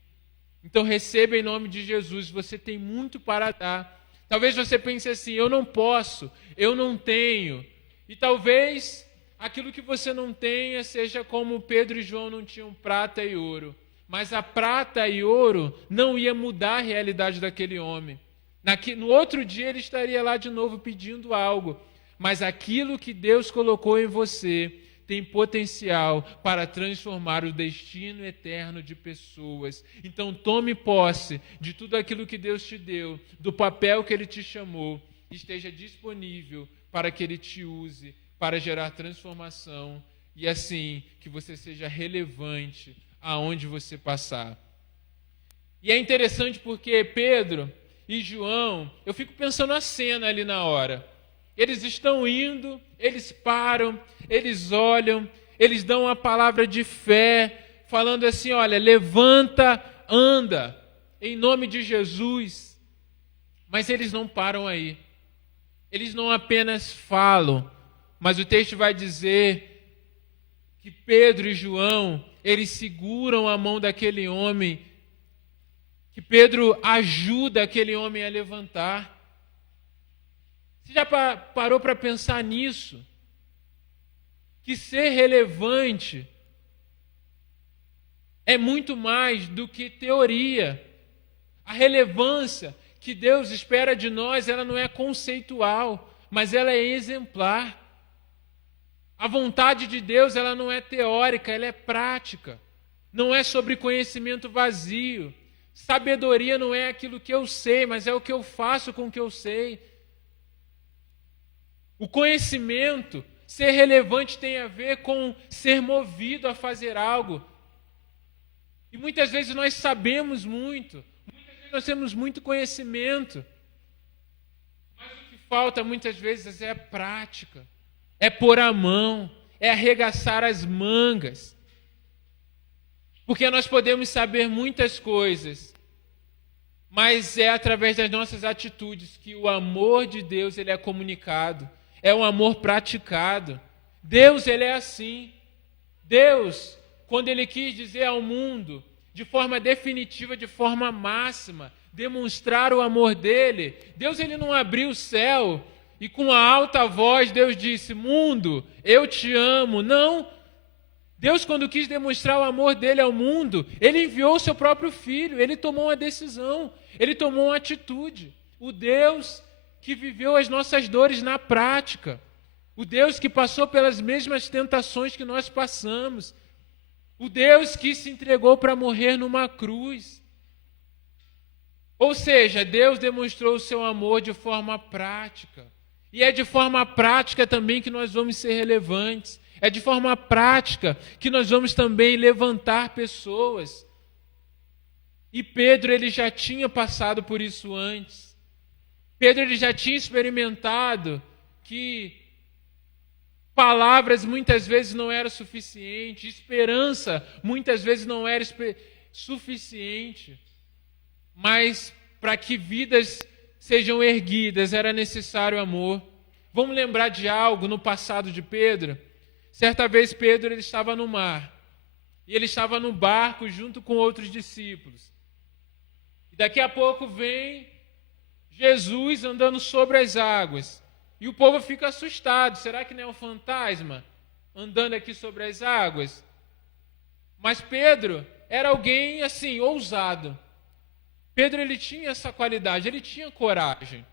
Então receba em nome de Jesus, você tem muito para dar. Talvez você pense assim, eu não posso, eu não tenho. E talvez aquilo que você não tenha seja como Pedro e João não tinham prata e ouro. Mas a prata e ouro não ia mudar a realidade daquele homem. No outro dia ele estaria lá de novo pedindo algo. Mas aquilo que Deus colocou em você tem potencial para transformar o destino eterno de pessoas. Então tome posse de tudo aquilo que Deus te deu, do papel que Ele te chamou, e esteja disponível para que Ele te use para gerar transformação e assim que você seja relevante aonde você passar. E é interessante porque Pedro e João, eu fico pensando a cena ali na hora. Eles estão indo, eles param, eles olham, eles dão uma palavra de fé, falando assim, olha, levanta, anda, em nome de Jesus. Mas eles não param aí. Eles não apenas falam, mas o texto vai dizer que Pedro e João, eles seguram a mão daquele homem, que Pedro ajuda aquele homem a levantar. Você já parou para pensar nisso? Que ser relevante é muito mais do que teoria. A relevância que Deus espera de nós, ela não é conceitual, mas ela é exemplar. A vontade de Deus, ela não é teórica, ela é prática. Não é sobre conhecimento vazio. Sabedoria não é aquilo que eu sei, mas é o que eu faço com o que eu sei. O conhecimento, ser relevante tem a ver com ser movido a fazer algo. E muitas vezes nós sabemos muito, muitas vezes nós temos muito conhecimento. Mas o que falta muitas vezes é a prática, é pôr a mão, é arregaçar as mangas. Porque nós podemos saber muitas coisas, mas é através das nossas atitudes que o amor de Deus ele é comunicado. É um amor praticado. Deus, ele é assim. Deus, quando ele quis dizer ao mundo, de forma definitiva, de forma máxima, demonstrar o amor dele, Deus, ele não abriu o céu e com a alta voz Deus disse, mundo, eu te amo. Não. Deus, quando quis demonstrar o amor dele ao mundo, ele enviou o seu próprio filho, ele tomou uma decisão, ele tomou uma atitude. O Deus que viveu as nossas dores na prática. O Deus que passou pelas mesmas tentações que nós passamos. O Deus que se entregou para morrer numa cruz. Ou seja, Deus demonstrou o seu amor de forma prática. E é de forma prática também que nós vamos ser relevantes. É de forma prática que nós vamos também levantar pessoas. E Pedro, ele já tinha passado por isso antes. Pedro ele já tinha experimentado que palavras muitas vezes não eram suficientes, esperança muitas vezes não era suficiente, mas para que vidas sejam erguidas era necessário amor. Vamos lembrar de algo no passado de Pedro? Certa vez Pedro ele estava no mar. E ele estava no barco junto com outros discípulos. E daqui a pouco vem Jesus andando sobre as águas. E o povo fica assustado. Será que não é um fantasma andando aqui sobre as águas? Mas Pedro era alguém assim, ousado. Pedro ele tinha essa qualidade, ele tinha coragem.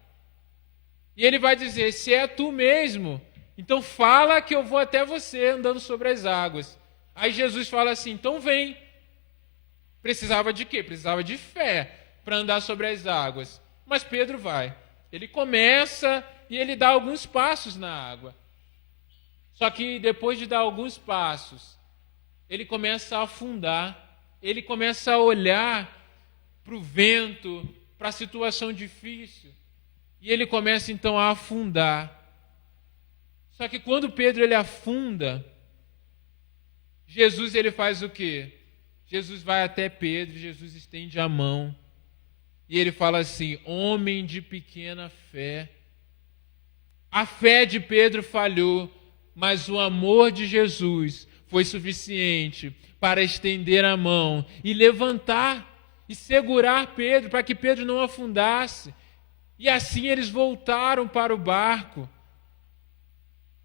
E ele vai dizer, se é tu mesmo, então fala que eu vou até você andando sobre as águas. Aí Jesus fala assim, então vem. Precisava de quê? Precisava de fé para andar sobre as águas. Mas Pedro vai. Ele começa e ele dá alguns passos na água. Só que depois de dar alguns passos, ele começa a afundar. Ele começa a olhar para o vento, para a situação difícil. E ele começa então a afundar. Só que quando Pedro ele afunda, Jesus ele faz o quê? Jesus vai até Pedro, Jesus estende a mão. E ele fala assim, homem de pequena fé. A fé de Pedro falhou, mas o amor de Jesus foi suficiente para estender a mão e levantar e segurar Pedro, para que Pedro não afundasse. E assim eles voltaram para o barco.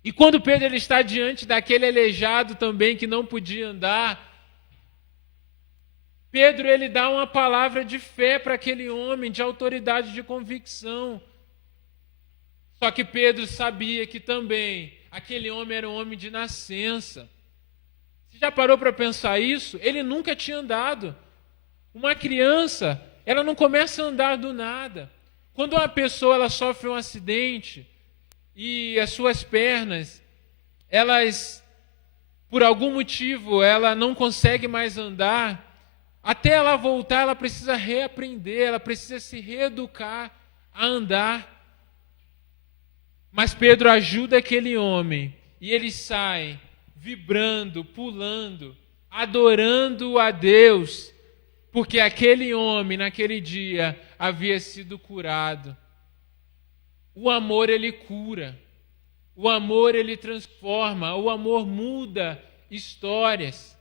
E quando Pedro ele está diante daquele aleijado também que não podia andar, Pedro ele dá uma palavra de fé para aquele homem, de autoridade, de convicção. Só que Pedro sabia que também aquele homem era um homem de nascença. Você já parou para pensar isso? Ele nunca tinha andado. Uma criança, ela não começa a andar do nada. Quando uma pessoa ela sofre um acidente e as suas pernas, elas, por algum motivo, ela não consegue mais andar, até ela voltar, ela precisa reaprender, ela precisa se reeducar a andar. Mas Pedro ajuda aquele homem e ele sai vibrando, pulando, adorando a Deus, porque aquele homem, naquele dia, havia sido curado. O amor, ele cura. O amor, ele transforma. O amor muda histórias.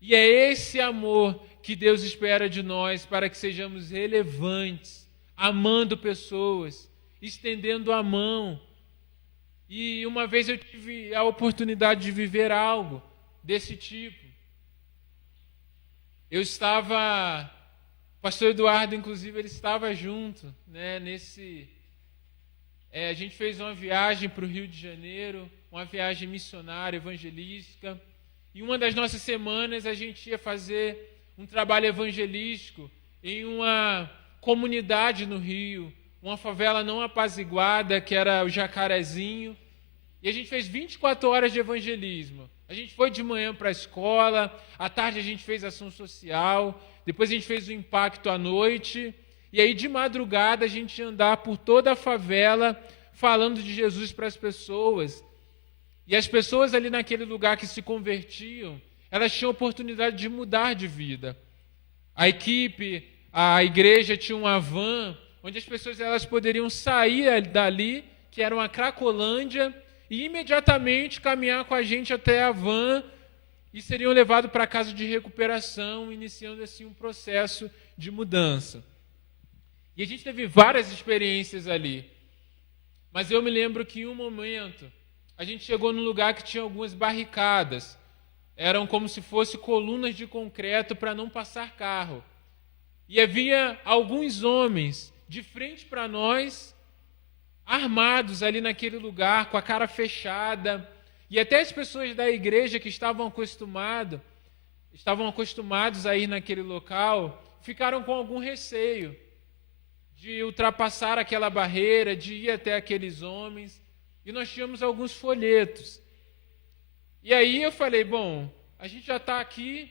E é esse amor que Deus espera de nós para que sejamos relevantes, amando pessoas, estendendo a mão. E uma vez eu tive a oportunidade de viver algo desse tipo. Eu estava, o pastor Eduardo, inclusive, ele estava junto, né, a gente fez uma viagem para o Rio de Janeiro, uma viagem missionária, evangelística, e uma das nossas semanas a gente ia fazer um trabalho evangelístico em uma comunidade no Rio, uma favela não apaziguada, que era o Jacarezinho, e a gente fez 24 horas de evangelismo. A gente foi de manhã para a escola, à tarde a gente fez ação social, depois a gente fez o impacto à noite, e aí de madrugada a gente ia andar por toda a favela falando de Jesus para as pessoas. E as pessoas ali naquele lugar que se convertiam, elas tinham oportunidade de mudar de vida. A equipe, a igreja tinha uma van, onde as pessoas elas poderiam sair dali, que era uma Cracolândia, e imediatamente caminhar com a gente até a van e seriam levados para a casa de recuperação, iniciando assim um processo de mudança. E a gente teve várias experiências ali. Mas eu me lembro que em um momento a gente chegou num lugar que tinha algumas barricadas. Eram como se fossem colunas de concreto para não passar carro. E havia alguns homens de frente para nós, armados ali naquele lugar, com a cara fechada. E até as pessoas da igreja que estavam acostumados a ir naquele local, ficaram com algum receio de ultrapassar aquela barreira, de ir até aqueles homens. E nós tínhamos alguns folhetos. E aí eu falei, bom, a gente já está aqui,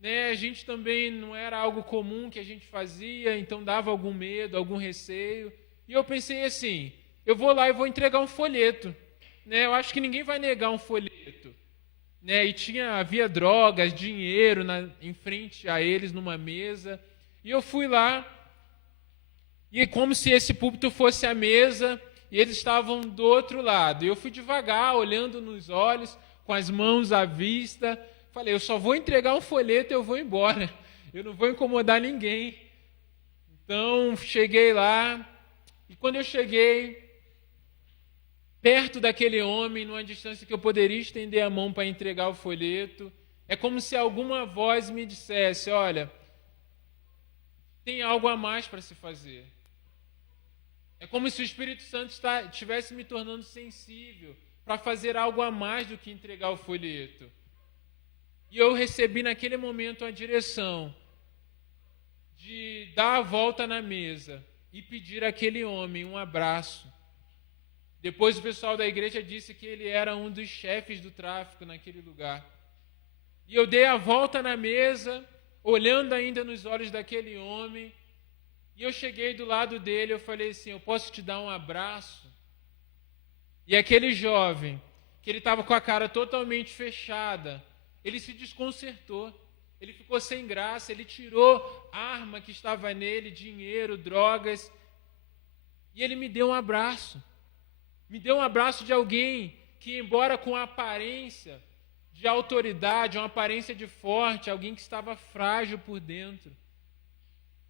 né? A gente também não era algo comum que a gente fazia, então dava algum medo, algum receio. E eu pensei assim, eu vou lá e vou entregar um folheto. Né? Eu acho que ninguém vai negar um folheto. Né? E havia drogas, dinheiro em frente a eles numa mesa. E eu fui lá, e como se esse púlpito fosse a mesa, e eles estavam do outro lado. E eu fui devagar, olhando nos olhos, com as mãos à vista. Falei, eu só vou entregar um folheto e eu vou embora. Eu não vou incomodar ninguém. Então, cheguei lá, e quando eu cheguei perto daquele homem, numa distância que eu poderia estender a mão para entregar o folheto, é como se alguma voz me dissesse, olha, tem algo a mais para se fazer. É como se o Espírito Santo estivesse me tornando sensível para fazer algo a mais do que entregar o folheto. E eu recebi naquele momento a direção de dar a volta na mesa e pedir àquele homem um abraço. Depois o pessoal da igreja disse que ele era um dos chefes do tráfico naquele lugar. E eu dei a volta na mesa, olhando ainda nos olhos daquele homem, e eu cheguei do lado dele, eu falei assim, eu posso te dar um abraço? E aquele jovem, que ele estava com a cara totalmente fechada, ele se desconcertou, ele ficou sem graça, ele tirou a arma que estava nele, dinheiro, drogas, e ele me deu um abraço. Me deu um abraço de alguém que, embora com a aparência de autoridade, uma aparência de forte, alguém que estava frágil por dentro.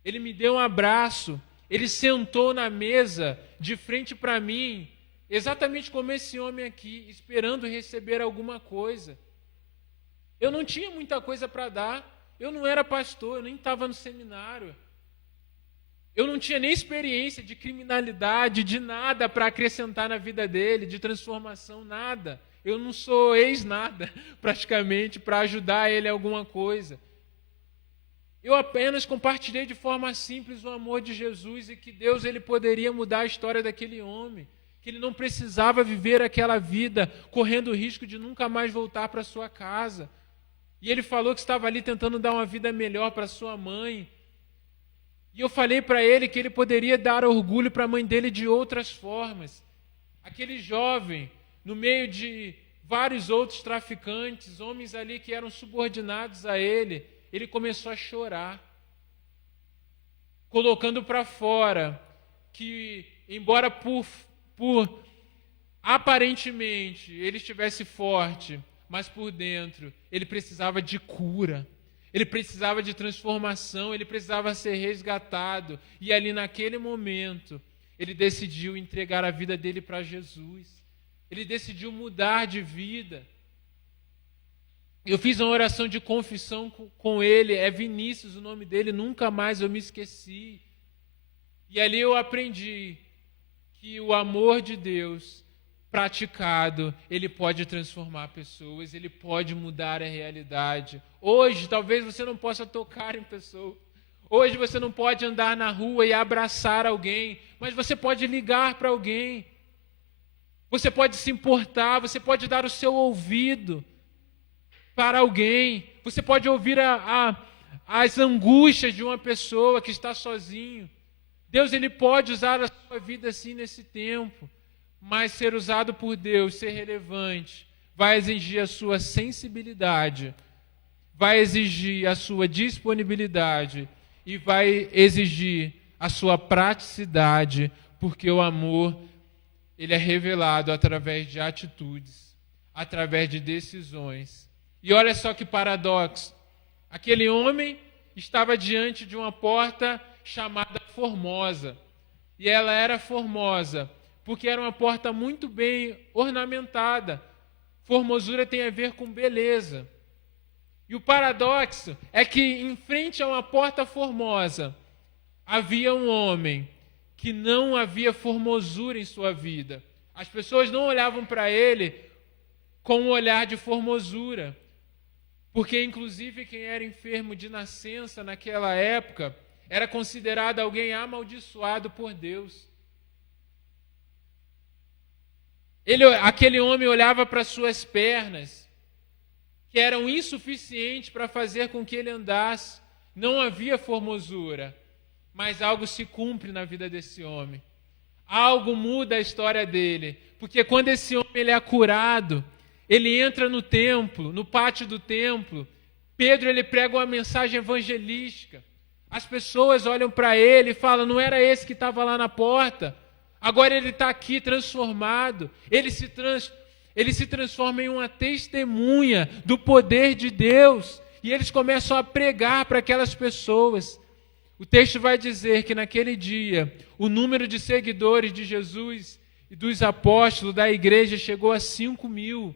Ele me deu um abraço, ele sentou na mesa, de frente para mim, exatamente como esse homem aqui, esperando receber alguma coisa. Eu não tinha muita coisa para dar, eu não era pastor, eu nem estava no seminário. Eu não tinha nem experiência de criminalidade, de nada para acrescentar na vida dele, de transformação, nada. Eu não sou ex-nada, praticamente, para ajudar ele em alguma coisa. Eu apenas compartilhei de forma simples o amor de Jesus e que Deus ele poderia mudar a história daquele homem, que ele não precisava viver aquela vida correndo o risco de nunca mais voltar para sua casa. E ele falou que estava ali tentando dar uma vida melhor para sua mãe. E eu falei para ele que ele poderia dar orgulho para a mãe dele de outras formas. Aquele jovem, no meio de vários outros traficantes, homens ali que eram subordinados a ele, ele começou a chorar, colocando para fora que, embora por aparentemente ele estivesse forte, mas por dentro ele precisava de cura. Ele precisava de transformação, ele precisava ser resgatado. E ali naquele momento, ele decidiu entregar a vida dele para Jesus. Ele decidiu mudar de vida. Eu fiz uma oração de confissão com ele, é Vinícius o nome dele, nunca mais eu me esqueci. E ali eu aprendi que o amor de Deus praticado, ele pode transformar pessoas, ele pode mudar a realidade. Hoje, talvez você não possa tocar em pessoa. Hoje você não pode andar na rua e abraçar alguém, mas você pode ligar para alguém. Você pode se importar, você pode dar o seu ouvido para alguém. Você pode ouvir as angústias de uma pessoa que está sozinho. Deus ele pode usar a sua vida assim nesse tempo. Mas ser usado por Deus, ser relevante, vai exigir a sua sensibilidade, vai exigir a sua disponibilidade e vai exigir a sua praticidade, porque o amor ele é revelado através de atitudes, através de decisões. E olha só que paradoxo, aquele homem estava diante de uma porta chamada Formosa, e ela era formosa, porque era uma porta muito bem ornamentada. Formosura tem a ver com beleza. E o paradoxo é que em frente a uma porta formosa havia um homem que não havia formosura em sua vida. As pessoas não olhavam para ele com um olhar de formosura, porque inclusive quem era enfermo de nascença naquela época era considerado alguém amaldiçoado por Deus. Aquele homem olhava para suas pernas, que eram insuficientes para fazer com que ele andasse. Não havia formosura, mas algo se cumpre na vida desse homem. Algo muda a história dele, porque quando esse homem ele é curado, ele entra no templo, no pátio do templo. Pedro ele prega uma mensagem evangelística. As pessoas olham para ele e falam, não era esse que estava lá na porta? Agora ele está aqui transformado. Ele se transforma em uma testemunha do poder de Deus. E eles começam a pregar para aquelas pessoas. O texto vai dizer que naquele dia, o número de seguidores de Jesus e dos apóstolos da igreja chegou a 5.000.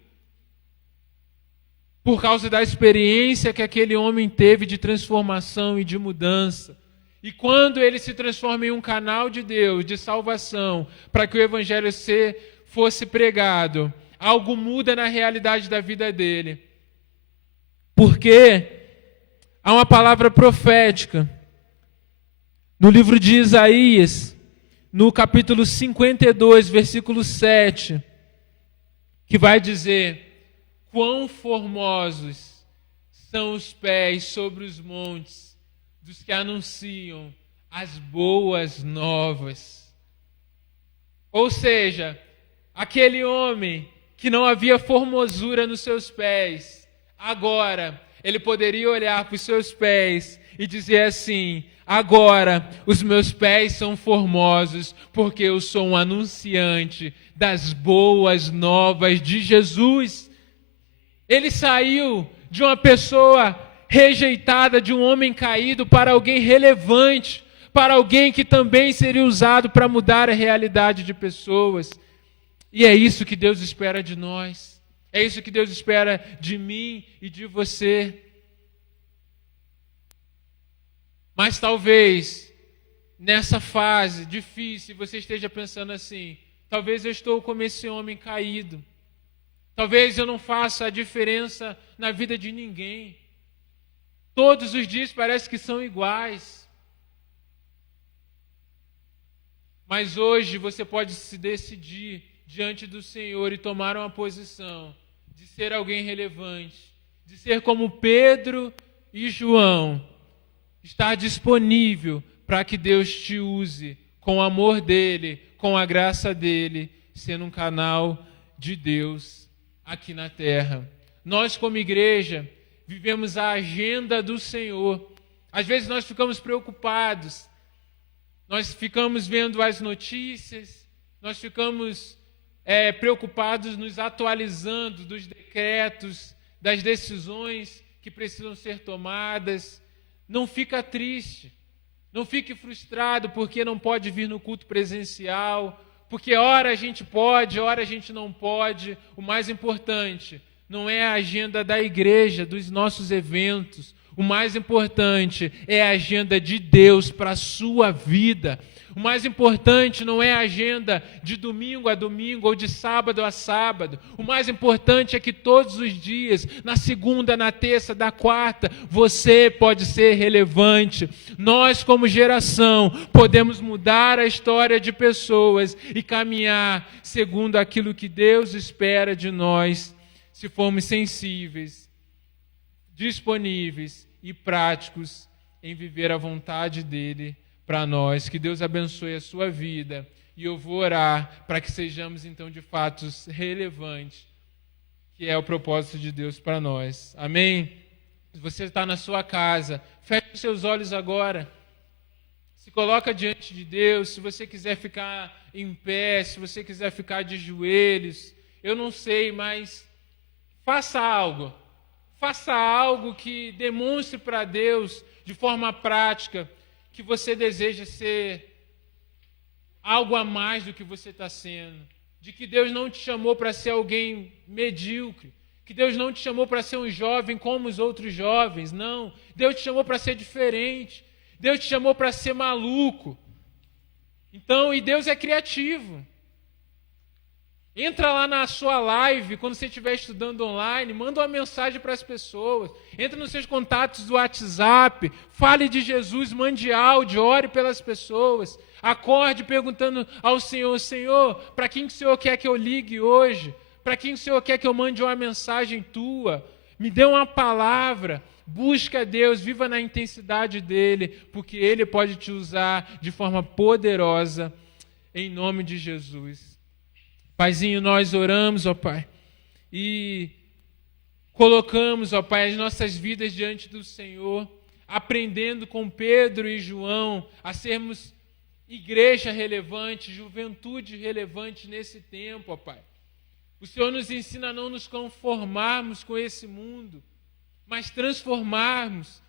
Por causa da experiência que aquele homem teve de transformação e de mudança. E quando ele se transforma em um canal de Deus, de salvação, para que o evangelho fosse pregado, algo muda na realidade da vida dele. Porque há uma palavra profética no livro de Isaías, no capítulo 52, versículo 7, que vai dizer: quão formosos são os pés sobre os montes dos que anunciam as boas novas. Ou seja, aquele homem que não havia formosura nos seus pés, agora ele poderia olhar para os seus pés e dizer assim: agora os meus pés são formosos, porque eu sou um anunciante das boas novas de Jesus. Ele saiu de uma pessoa rejeitada, de um homem caído, para alguém relevante, para alguém que também seria usado para mudar a realidade de pessoas. E é isso que Deus espera de nós. É isso que Deus espera de mim e de você. Mas talvez, nessa fase difícil, você esteja pensando assim: talvez eu estou como esse homem caído. Talvez eu não faça a diferença na vida de ninguém. Todos os dias parece que são iguais. Mas hoje você pode se decidir diante do Senhor e tomar uma posição de ser alguém relevante, de ser como Pedro e João, estar disponível para que Deus te use com o amor dele, com a graça dele, sendo um canal de Deus aqui na terra. Nós, como igreja, vivemos a agenda do Senhor. Às vezes nós ficamos preocupados, nós ficamos vendo as notícias, nós ficamos preocupados nos atualizando dos decretos, das decisões que precisam ser tomadas. Não fica triste, não fique frustrado porque não pode vir no culto presencial, porque ora a gente pode, ora a gente não pode. O mais importante não é a agenda da igreja, dos nossos eventos. O mais importante é a agenda de Deus para a sua vida. O mais importante não é a agenda de domingo a domingo ou de sábado a sábado. O mais importante é que todos os dias, na segunda, na terça, na quarta, você pode ser relevante. Nós, como geração, podemos mudar a história de pessoas e caminhar segundo aquilo que Deus espera de nós, se formos sensíveis, disponíveis e práticos em viver a vontade dEle para nós. Que Deus abençoe a sua vida. E eu vou orar para que sejamos, então, de fato, relevantes, que é o propósito de Deus para nós. Amém? Se você está na sua casa, feche os seus olhos agora. Se coloca diante de Deus. Se você quiser ficar em pé, se você quiser ficar de joelhos, eu não sei, mas faça algo. Faça algo que demonstre para Deus, de forma prática, que você deseja ser algo a mais do que você está sendo. De que Deus não te chamou para ser alguém medíocre. Que Deus não te chamou para ser um jovem como os outros jovens. Não. Deus te chamou para ser diferente. Deus te chamou para ser maluco. Então, e Deus é criativo. Entra lá na sua live, quando você estiver estudando online, manda uma mensagem para as pessoas. Entra nos seus contatos do WhatsApp, fale de Jesus, mande áudio, ore pelas pessoas. Acorde perguntando ao Senhor: Senhor, para quem que o Senhor quer que eu ligue hoje? Para quem o Senhor quer que eu mande uma mensagem tua? Me dê uma palavra. Busca Deus, viva na intensidade dEle, porque Ele pode te usar de forma poderosa, em nome de Jesus. Paizinho, nós oramos, ó Pai, e colocamos, ó Pai, as nossas vidas diante do Senhor, aprendendo com Pedro e João a sermos igreja relevante, juventude relevante nesse tempo, ó Pai. O Senhor nos ensina a não nos conformarmos com esse mundo, mas transformarmos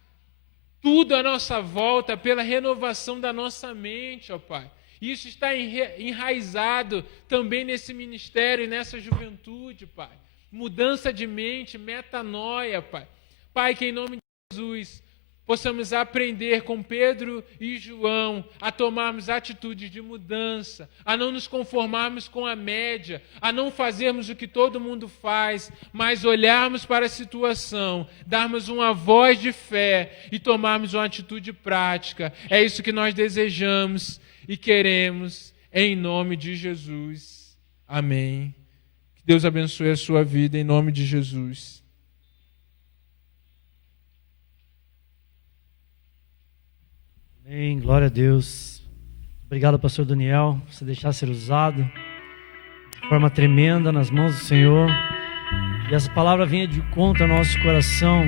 tudo à nossa volta pela renovação da nossa mente, ó Pai. Isso está enraizado também nesse ministério e nessa juventude, Pai. Mudança de mente, metanoia, Pai. Pai, que em nome de Jesus possamos aprender com Pedro e João a tomarmos atitudes de mudança, a não nos conformarmos com a média, a não fazermos o que todo mundo faz, mas olharmos para a situação, darmos uma voz de fé e tomarmos uma atitude prática. É isso que nós desejamos e queremos, em nome de Jesus. Amém. Que Deus abençoe a sua vida, em nome de Jesus. Amém, glória a Deus. Obrigado, pastor Daniel, por você deixar ser usado de forma tremenda nas mãos do Senhor. E essa palavra venha de conta ao nosso coração.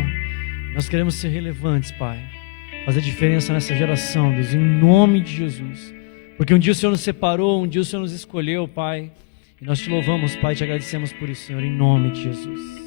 Nós queremos ser relevantes, Pai. Fazer diferença nessa geração, Deus, em nome de Jesus. Porque um dia o Senhor nos separou, um dia o Senhor nos escolheu, Pai. E nós te louvamos, Pai, e te agradecemos por isso, Senhor, em nome de Jesus.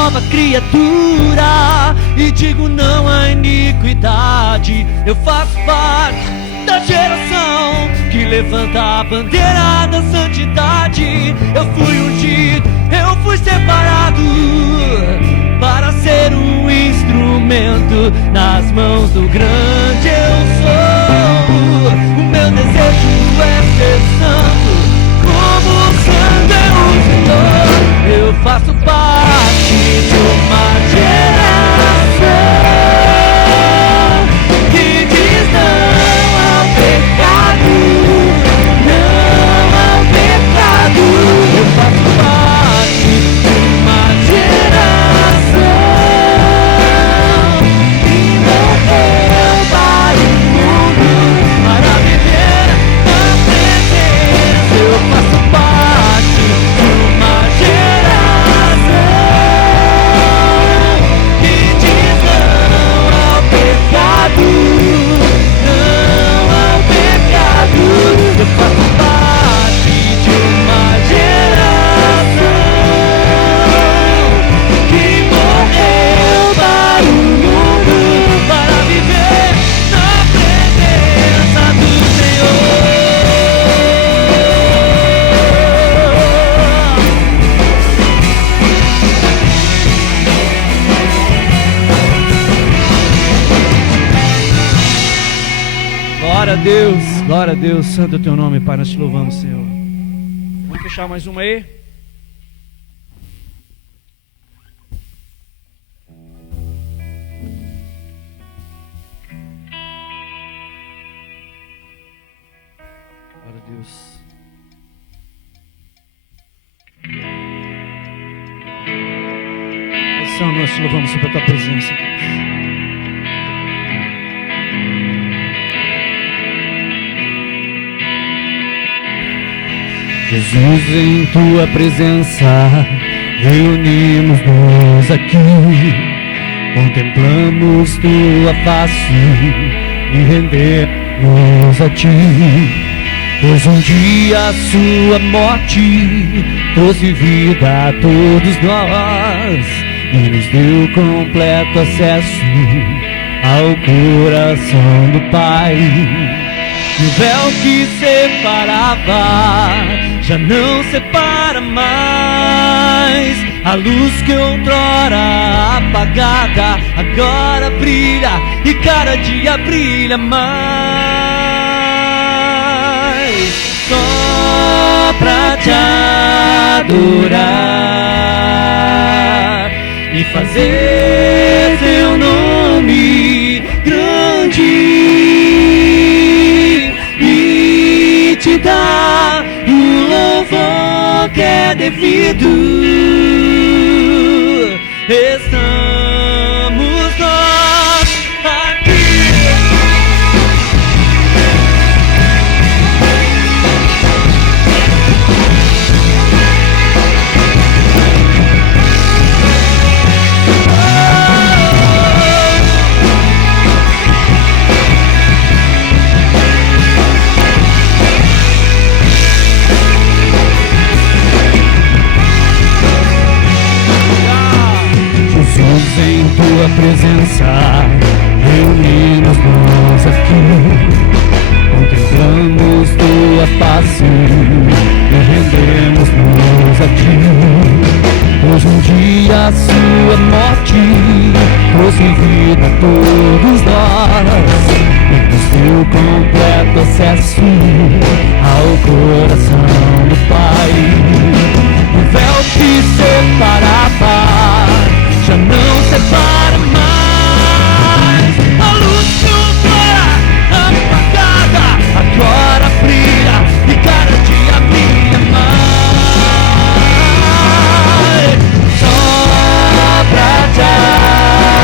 nova criatura e digo não à iniquidade. Eu faço parte da geração que levanta a bandeira da santidade. Eu fui ungido, eu fui separado para ser um instrumento nas mãos do grande eu sou. O meu desejo é ser santo, como o santo é o Senhor. Eu faço parte de uma geração que diz não ao pecado, não ao pecado. Eu faço parte de uma geração que morreu para o mundo, para viver na presença. Eu faço parte de uma geração que diz não ao pecado, não ao pecado. Eu faço parte de uma geração que morreu para o mundo, para viver na presença do Senhor. Glória a Deus, santo é o teu nome, Pai, nós te louvamos, Senhor. Vamos fechar mais uma aí? Glória a Deus. Senhor, nós te louvamos sobre a tua presença, Deus. Jesus, em tua presença, reunimos-nos aqui, contemplamos tua face e rendemos a ti. Pois um dia a sua morte trouxe vida a todos nós e nos deu completo acesso ao coração do Pai. E o véu que separava já não separa mais. A luz que outrora apagada agora brilha e cada dia brilha mais. Só pra te adorar e fazer teu nome grande e te dar o louvor que é devido. Estamos nós aqui. Em tua presença, reunimos-nos aqui, contemplamos tua face e rendemos-nos a ti. Pois um dia a sua morte trouxe vida a todos nós e nos deu completo acesso ao coração do Pai. O véu que separava já não separa mais. A luz que outrora apagada agora brilha e cada dia brilha mais. Só pra te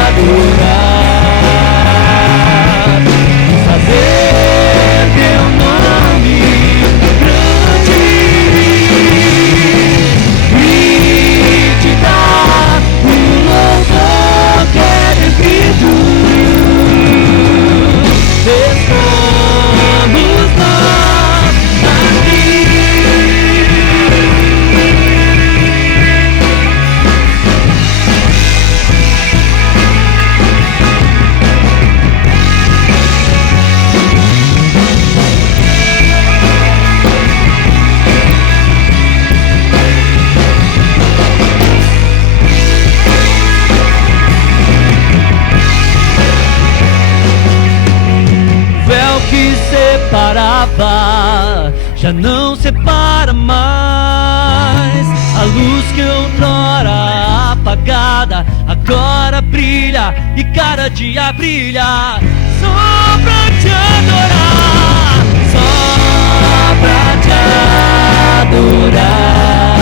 adorar e fazer teu nome grande já não separa mais. A luz que outrora apagada agora brilha e cada dia brilha. Só pra te adorar, só pra te adorar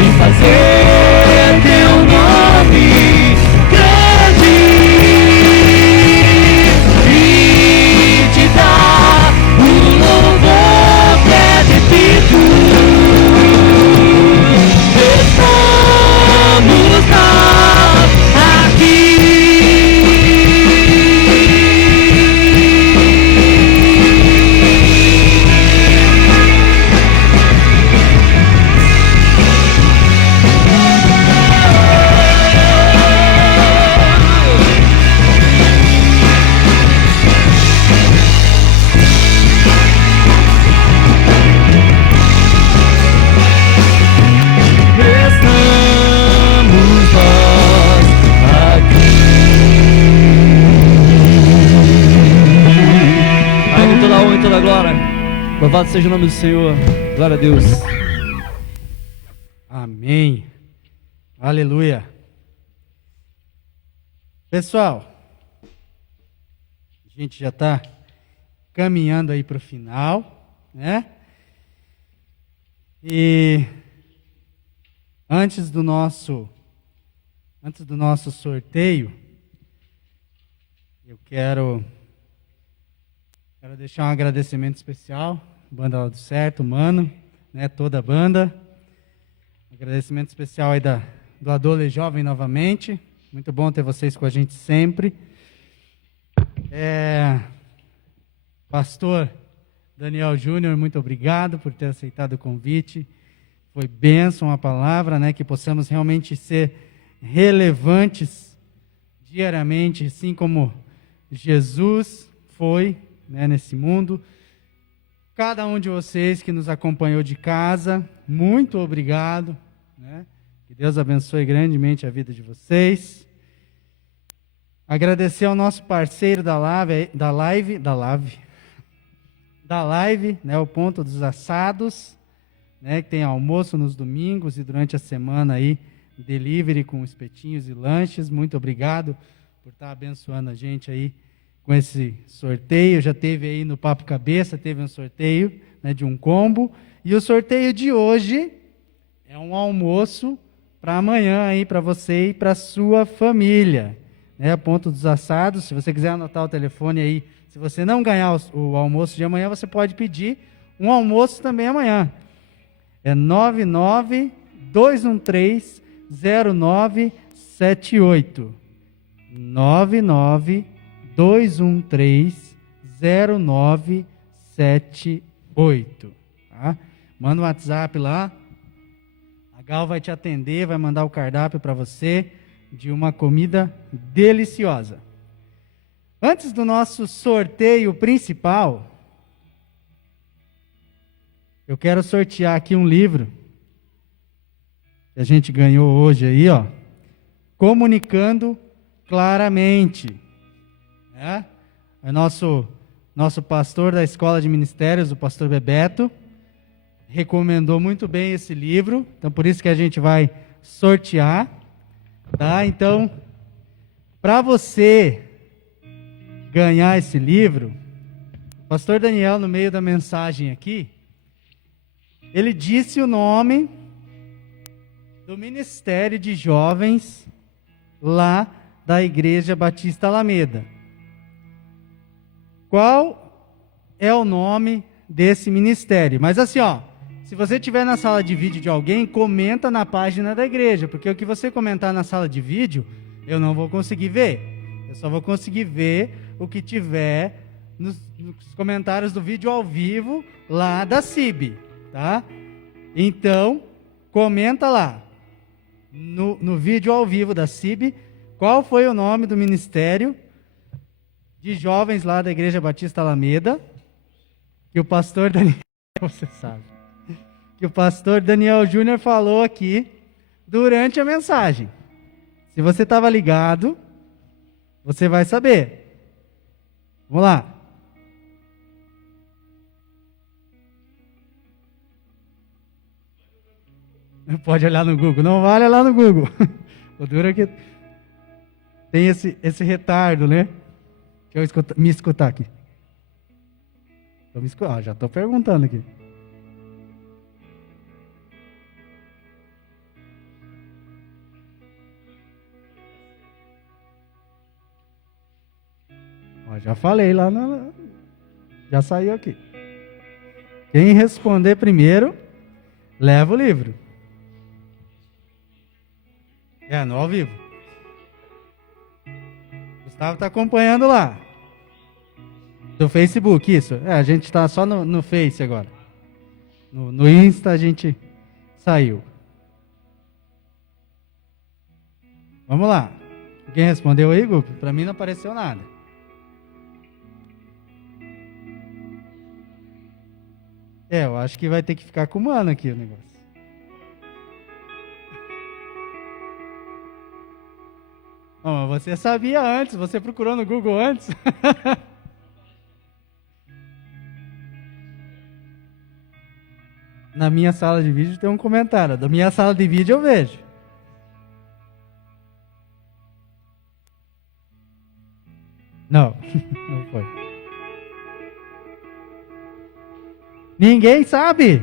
e fazer teu nome grande e te dar o louvor que é devido. Estamos nós aqui. Toda a glória, louvado seja o nome do Senhor, glória a Deus. Amém. Aleluia. Pessoal, a gente já está caminhando aí para o final, né? E antes do nosso sorteio, eu quero deixar um agradecimento especial, Banda Lá do Certo, Mano, né, toda a banda. Agradecimento especial aí do Adole Jovem novamente. Muito bom ter vocês com a gente sempre. Pastor Daniel Júnior, muito obrigado por ter aceitado o convite. Foi bênção a palavra, né, que possamos realmente ser relevantes diariamente, assim como Jesus foi, né, nesse mundo. Cada um de vocês que nos acompanhou de casa, muito obrigado, né? Que Deus abençoe grandemente a vida de vocês. Agradecer ao nosso parceiro da live, né, o Ponto dos Assados, né, que tem almoço nos domingos e durante a semana aí, delivery com espetinhos e lanches. Muito obrigado por estar abençoando a gente aí com esse sorteio. Já teve aí no Papo Cabeça, teve um sorteio, né, de um combo. E o sorteio de hoje é um almoço para amanhã aí, para você e para sua família. Né, Ponto dos Assados. Se você quiser anotar o telefone aí, se você não ganhar o almoço de amanhã, você pode pedir um almoço também amanhã. É 99-213-0978. 99-213-0978. Tá? Manda um WhatsApp lá. A Gal vai te atender, vai mandar o cardápio para você de uma comida deliciosa. Antes do nosso sorteio principal, eu quero sortear aqui um livro que a gente ganhou hoje aí, ó, Comunicando Claramente. É nosso pastor da Escola de Ministérios, o pastor Bebeto, recomendou muito bem esse livro, então por isso que a gente vai sortear, tá? Então, para você ganhar esse livro, o pastor Daniel, no meio da mensagem aqui, ele disse o nome do Ministério de Jovens lá da Igreja Batista Alameda. Qual é o nome desse ministério? Mas assim, ó, se você estiver na sala de vídeo de alguém, comenta na página da igreja, porque o que você comentar na sala de vídeo, eu não vou conseguir ver. Eu só vou conseguir ver o que tiver nos comentários do vídeo ao vivo lá da CIB, tá? Então, comenta lá, no vídeo ao vivo da CIB, qual foi o nome do ministério de jovens lá da Igreja Batista Alameda, que o pastor Daniel, você sabe, que o pastor Daniel Júnior falou aqui durante a mensagem. Se você estava ligado, você vai saber. Vamos lá. Pode olhar no Google. Não vale olhar no Google. O duro é que tem esse retardo, né? Deixa eu me escutar aqui. Já estou perguntando aqui. Já falei lá, já saiu aqui. Quem responder primeiro, leva o livro. No ao vivo. Gustavo está acompanhando lá. Do Facebook, isso. A gente está só no Face agora. No Insta a gente saiu. Vamos lá. Quem respondeu aí, Gupo? Para mim não apareceu nada. Eu acho que vai ter que ficar com o mano aqui o negócio. Mas você sabia antes, você procurou no Google antes. Na minha sala de vídeo tem um comentário. Da minha sala de vídeo eu vejo. Não, não foi. Ninguém sabe.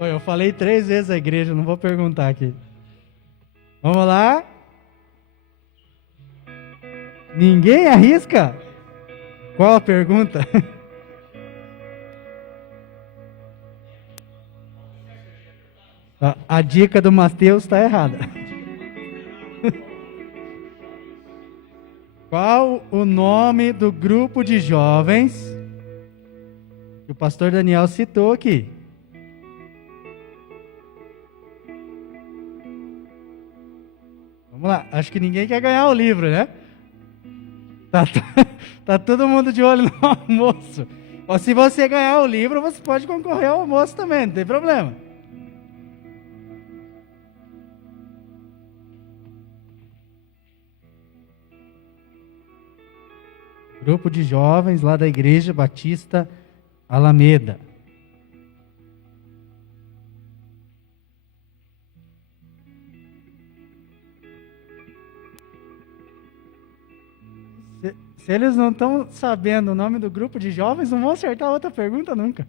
Eu falei 3 vezes a igreja, não vou perguntar aqui. Vamos lá. Ninguém arrisca? Qual a pergunta? A dica do Mateus está errada. Qual o nome do grupo de jovens que o pastor Daniel citou aqui? Vamos lá, acho que ninguém quer ganhar o livro, né? Tá todo mundo de olho no almoço. Ou se você ganhar o livro, você pode concorrer ao almoço também, não tem problema. Grupo de jovens lá da Igreja Batista Alameda. Se eles não estão sabendo o nome do grupo de jovens, não vão acertar outra pergunta nunca.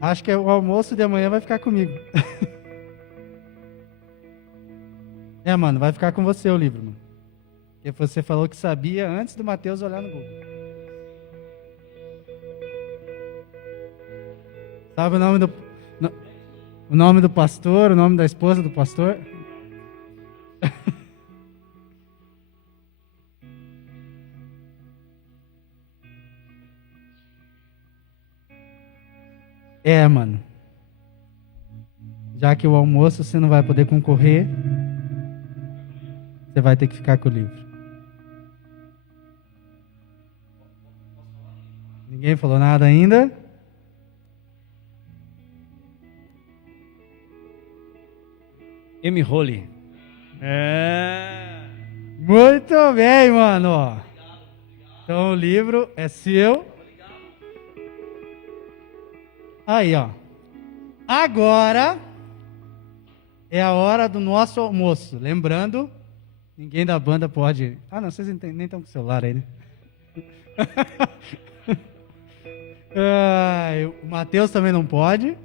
Acho que o almoço de amanhã vai ficar comigo. Mano, vai ficar com você o livro, mano. Porque você falou que sabia antes do Mateus olhar no Google. Sabe o nome do pastor, o nome da esposa do pastor? Mano. Já que o almoço você não vai poder concorrer, você vai ter que ficar com o livro. Ninguém falou nada ainda? M. Holly. Muito bem, mano. Então o livro é seu. Aí, ó. Agora é a hora do nosso almoço. Lembrando, ninguém da banda pode... não, vocês nem estão com o celular aí, né? O Mateus também não pode.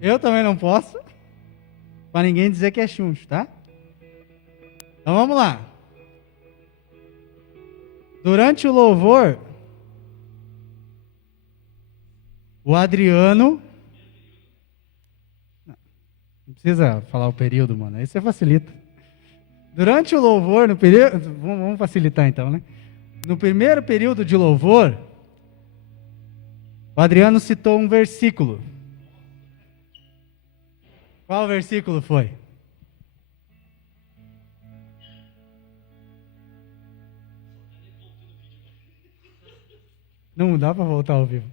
Eu também não posso. Para ninguém dizer que é chuncho, tá? Então vamos lá. Durante o louvor, o Adriano... Não precisa falar o período, mano. Aí você facilita. Durante o louvor, no período... Vamos facilitar então, né? No primeiro período de louvor, o Adriano citou um versículo. Qual versículo foi? Não dá para voltar ao vivo.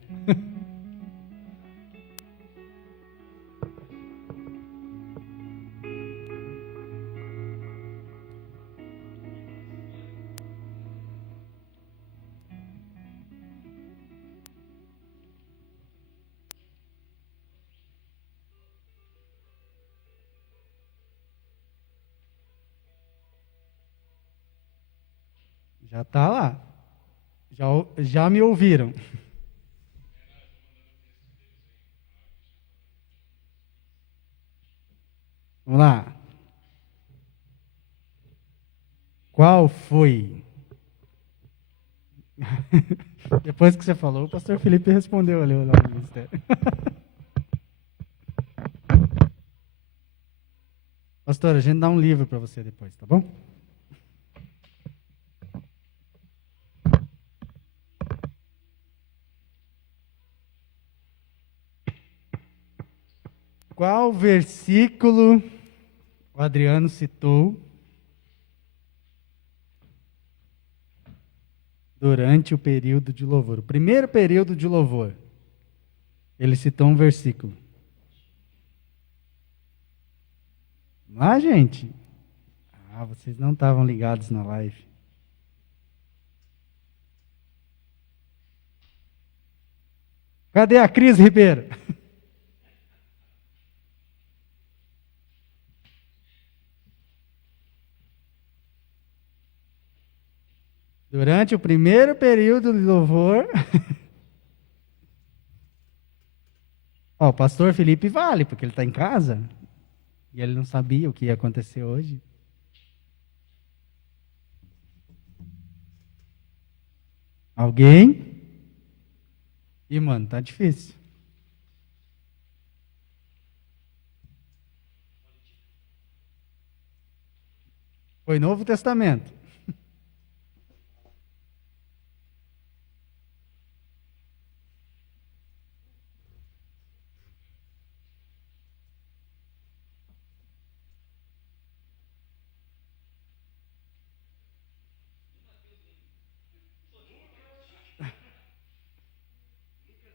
Já está lá. Já me ouviram. Vamos lá. Qual foi? Depois que você falou, o pastor Felipe respondeu ali o nome do ministério. Pastor, a gente dá um livro para você depois, tá bom? Qual versículo o Adriano citou durante o período de louvor? O primeiro período de louvor, ele citou um versículo. Vamos lá, gente? Ah, vocês não estavam ligados na live. Cadê a Cris Ribeiro? Durante o primeiro período de louvor, o pastor Felipe vale, porque ele está em casa, e ele não sabia o que ia acontecer hoje. Alguém? Ih, mano, tá difícil. Foi Novo Testamento.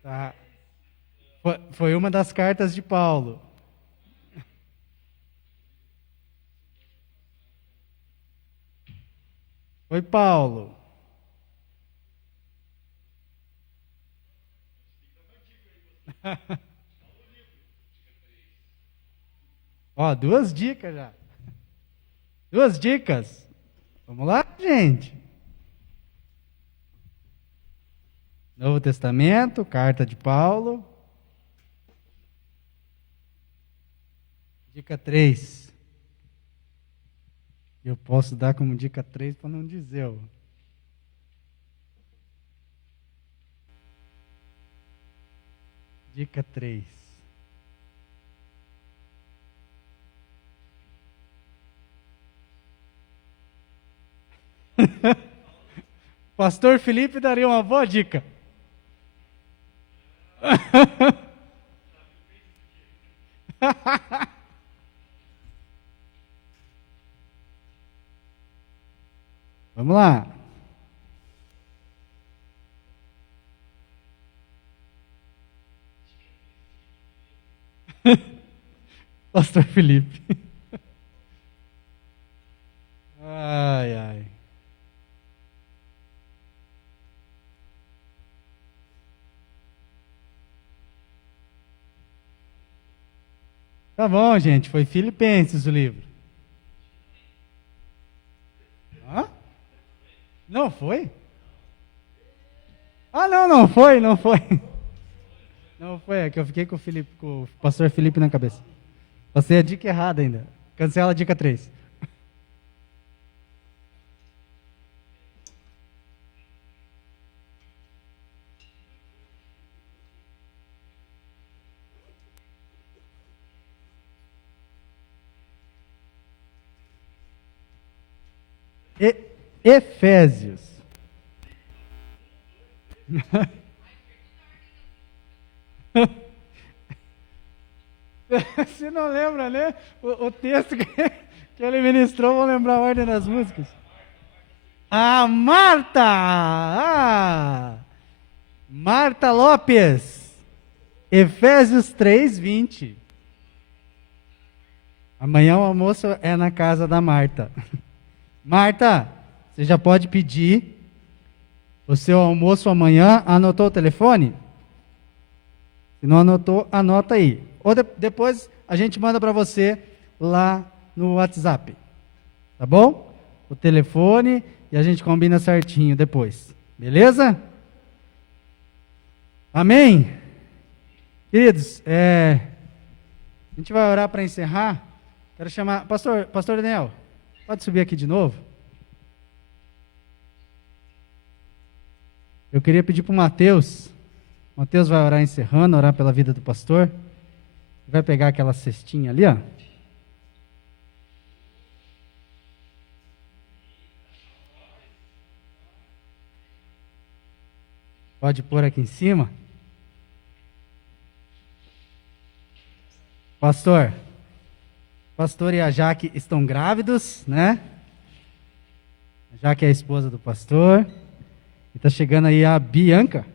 Tá. Foi uma das cartas de Paulo. Foi Paulo. Ó, 2 dicas já. 2 dicas. Vamos lá, gente. Novo Testamento, carta de Paulo. Dica 3. Eu posso dar como dica 3 para não dizer. Ó. Dica 3. Pastor Felipe daria uma boa dica. Vamos lá. Pastor Felipe. Ai, ai. Tá bom, gente. Foi Filipenses o livro. Hã? Não foi? Ah, não foi. Não foi, é que eu fiquei com o pastor Felipe na cabeça. Passei a dica errada ainda. Cancela a dica 3. Efésios. Você não lembra, né? O texto que ele ministrou, vou lembrar a ordem das músicas. Ah, Marta! Ah! Marta Lopes. Efésios 3:20. Amanhã o almoço é na casa da Marta. Marta, você já pode pedir o seu almoço amanhã. Anotou o telefone? Se não anotou, anota aí. Ou depois a gente manda para você lá no WhatsApp. Tá bom? O telefone e a gente combina certinho depois. Beleza? Amém? Queridos, a gente vai orar para encerrar. Quero chamar... Pastor Daniel, pode subir aqui de novo? Eu queria pedir para o Mateus. Mateus vai orar encerrando, orar pela vida do pastor. Vai pegar aquela cestinha ali, ó. Pode pôr aqui em cima. Pastor e a Jaque estão grávidos, né? A Jaque é a esposa do pastor. E está chegando aí a Bianca.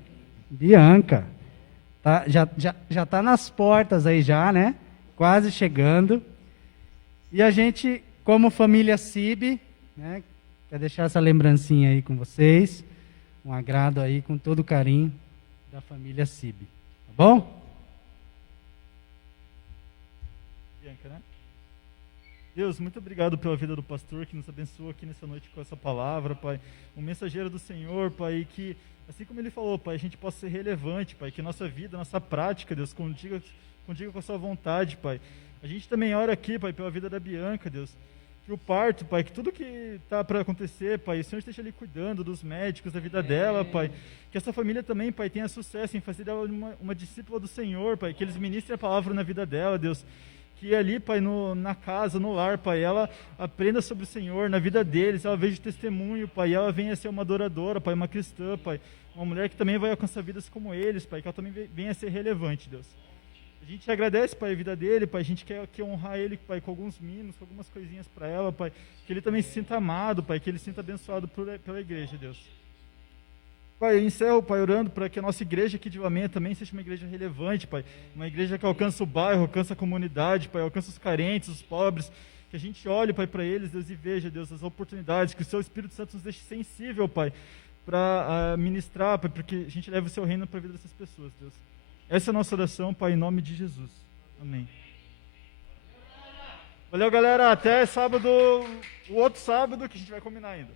Tá, já está nas portas aí já, né? Quase chegando. E a gente, como família CIB, né? Quer deixar essa lembrancinha aí com vocês. Um agrado aí com todo o carinho da família CIB. Tá bom? Bianca, né? Deus, muito obrigado pela vida do pastor que nos abençoou aqui nessa noite com essa palavra, Pai. Um mensageiro do Senhor, Pai, e que, assim como ele falou, Pai, a gente possa ser relevante, Pai, que nossa vida, nossa prática, Deus, condiga com a sua vontade, Pai. A gente também ora aqui, Pai, pela vida da Bianca, Deus, que o parto, Pai, que tudo que está para acontecer, Pai, o Senhor esteja ali cuidando dos médicos, da vida dela, Pai. Que essa família também, Pai, tenha sucesso em fazer dela uma discípula do Senhor, Pai, que eles ministrem a palavra na vida dela, Deus. Que ali, Pai, na casa, no lar, Pai, ela aprenda sobre o Senhor, na vida deles, ela veja testemunho, Pai, e ela venha a ser uma adoradora, Pai, uma cristã, Pai, uma mulher que também vai alcançar vidas como eles, Pai, que ela também venha a ser relevante, Deus. A gente agradece, Pai, a vida dele, Pai, a gente quer honrar ele, Pai, com alguns mimos, com algumas coisinhas para ela, Pai, que ele também se sinta amado, Pai, que ele se sinta abençoado pela igreja, Deus. Pai, eu encerro, Pai, orando para que a nossa igreja aqui de Lamento também seja uma igreja relevante, Pai. Uma igreja que alcança o bairro, alcança a comunidade, Pai, alcança os carentes, os pobres. Que a gente olhe, Pai, para eles, Deus, e veja, Deus, as oportunidades. Que o Seu Espírito Santo nos deixe sensível, Pai, para ministrar, Pai, porque a gente leve o Seu reino para a vida dessas pessoas, Deus. Essa é a nossa oração, Pai, em nome de Jesus. Amém. Valeu, galera. Até sábado, o outro sábado que a gente vai combinar ainda.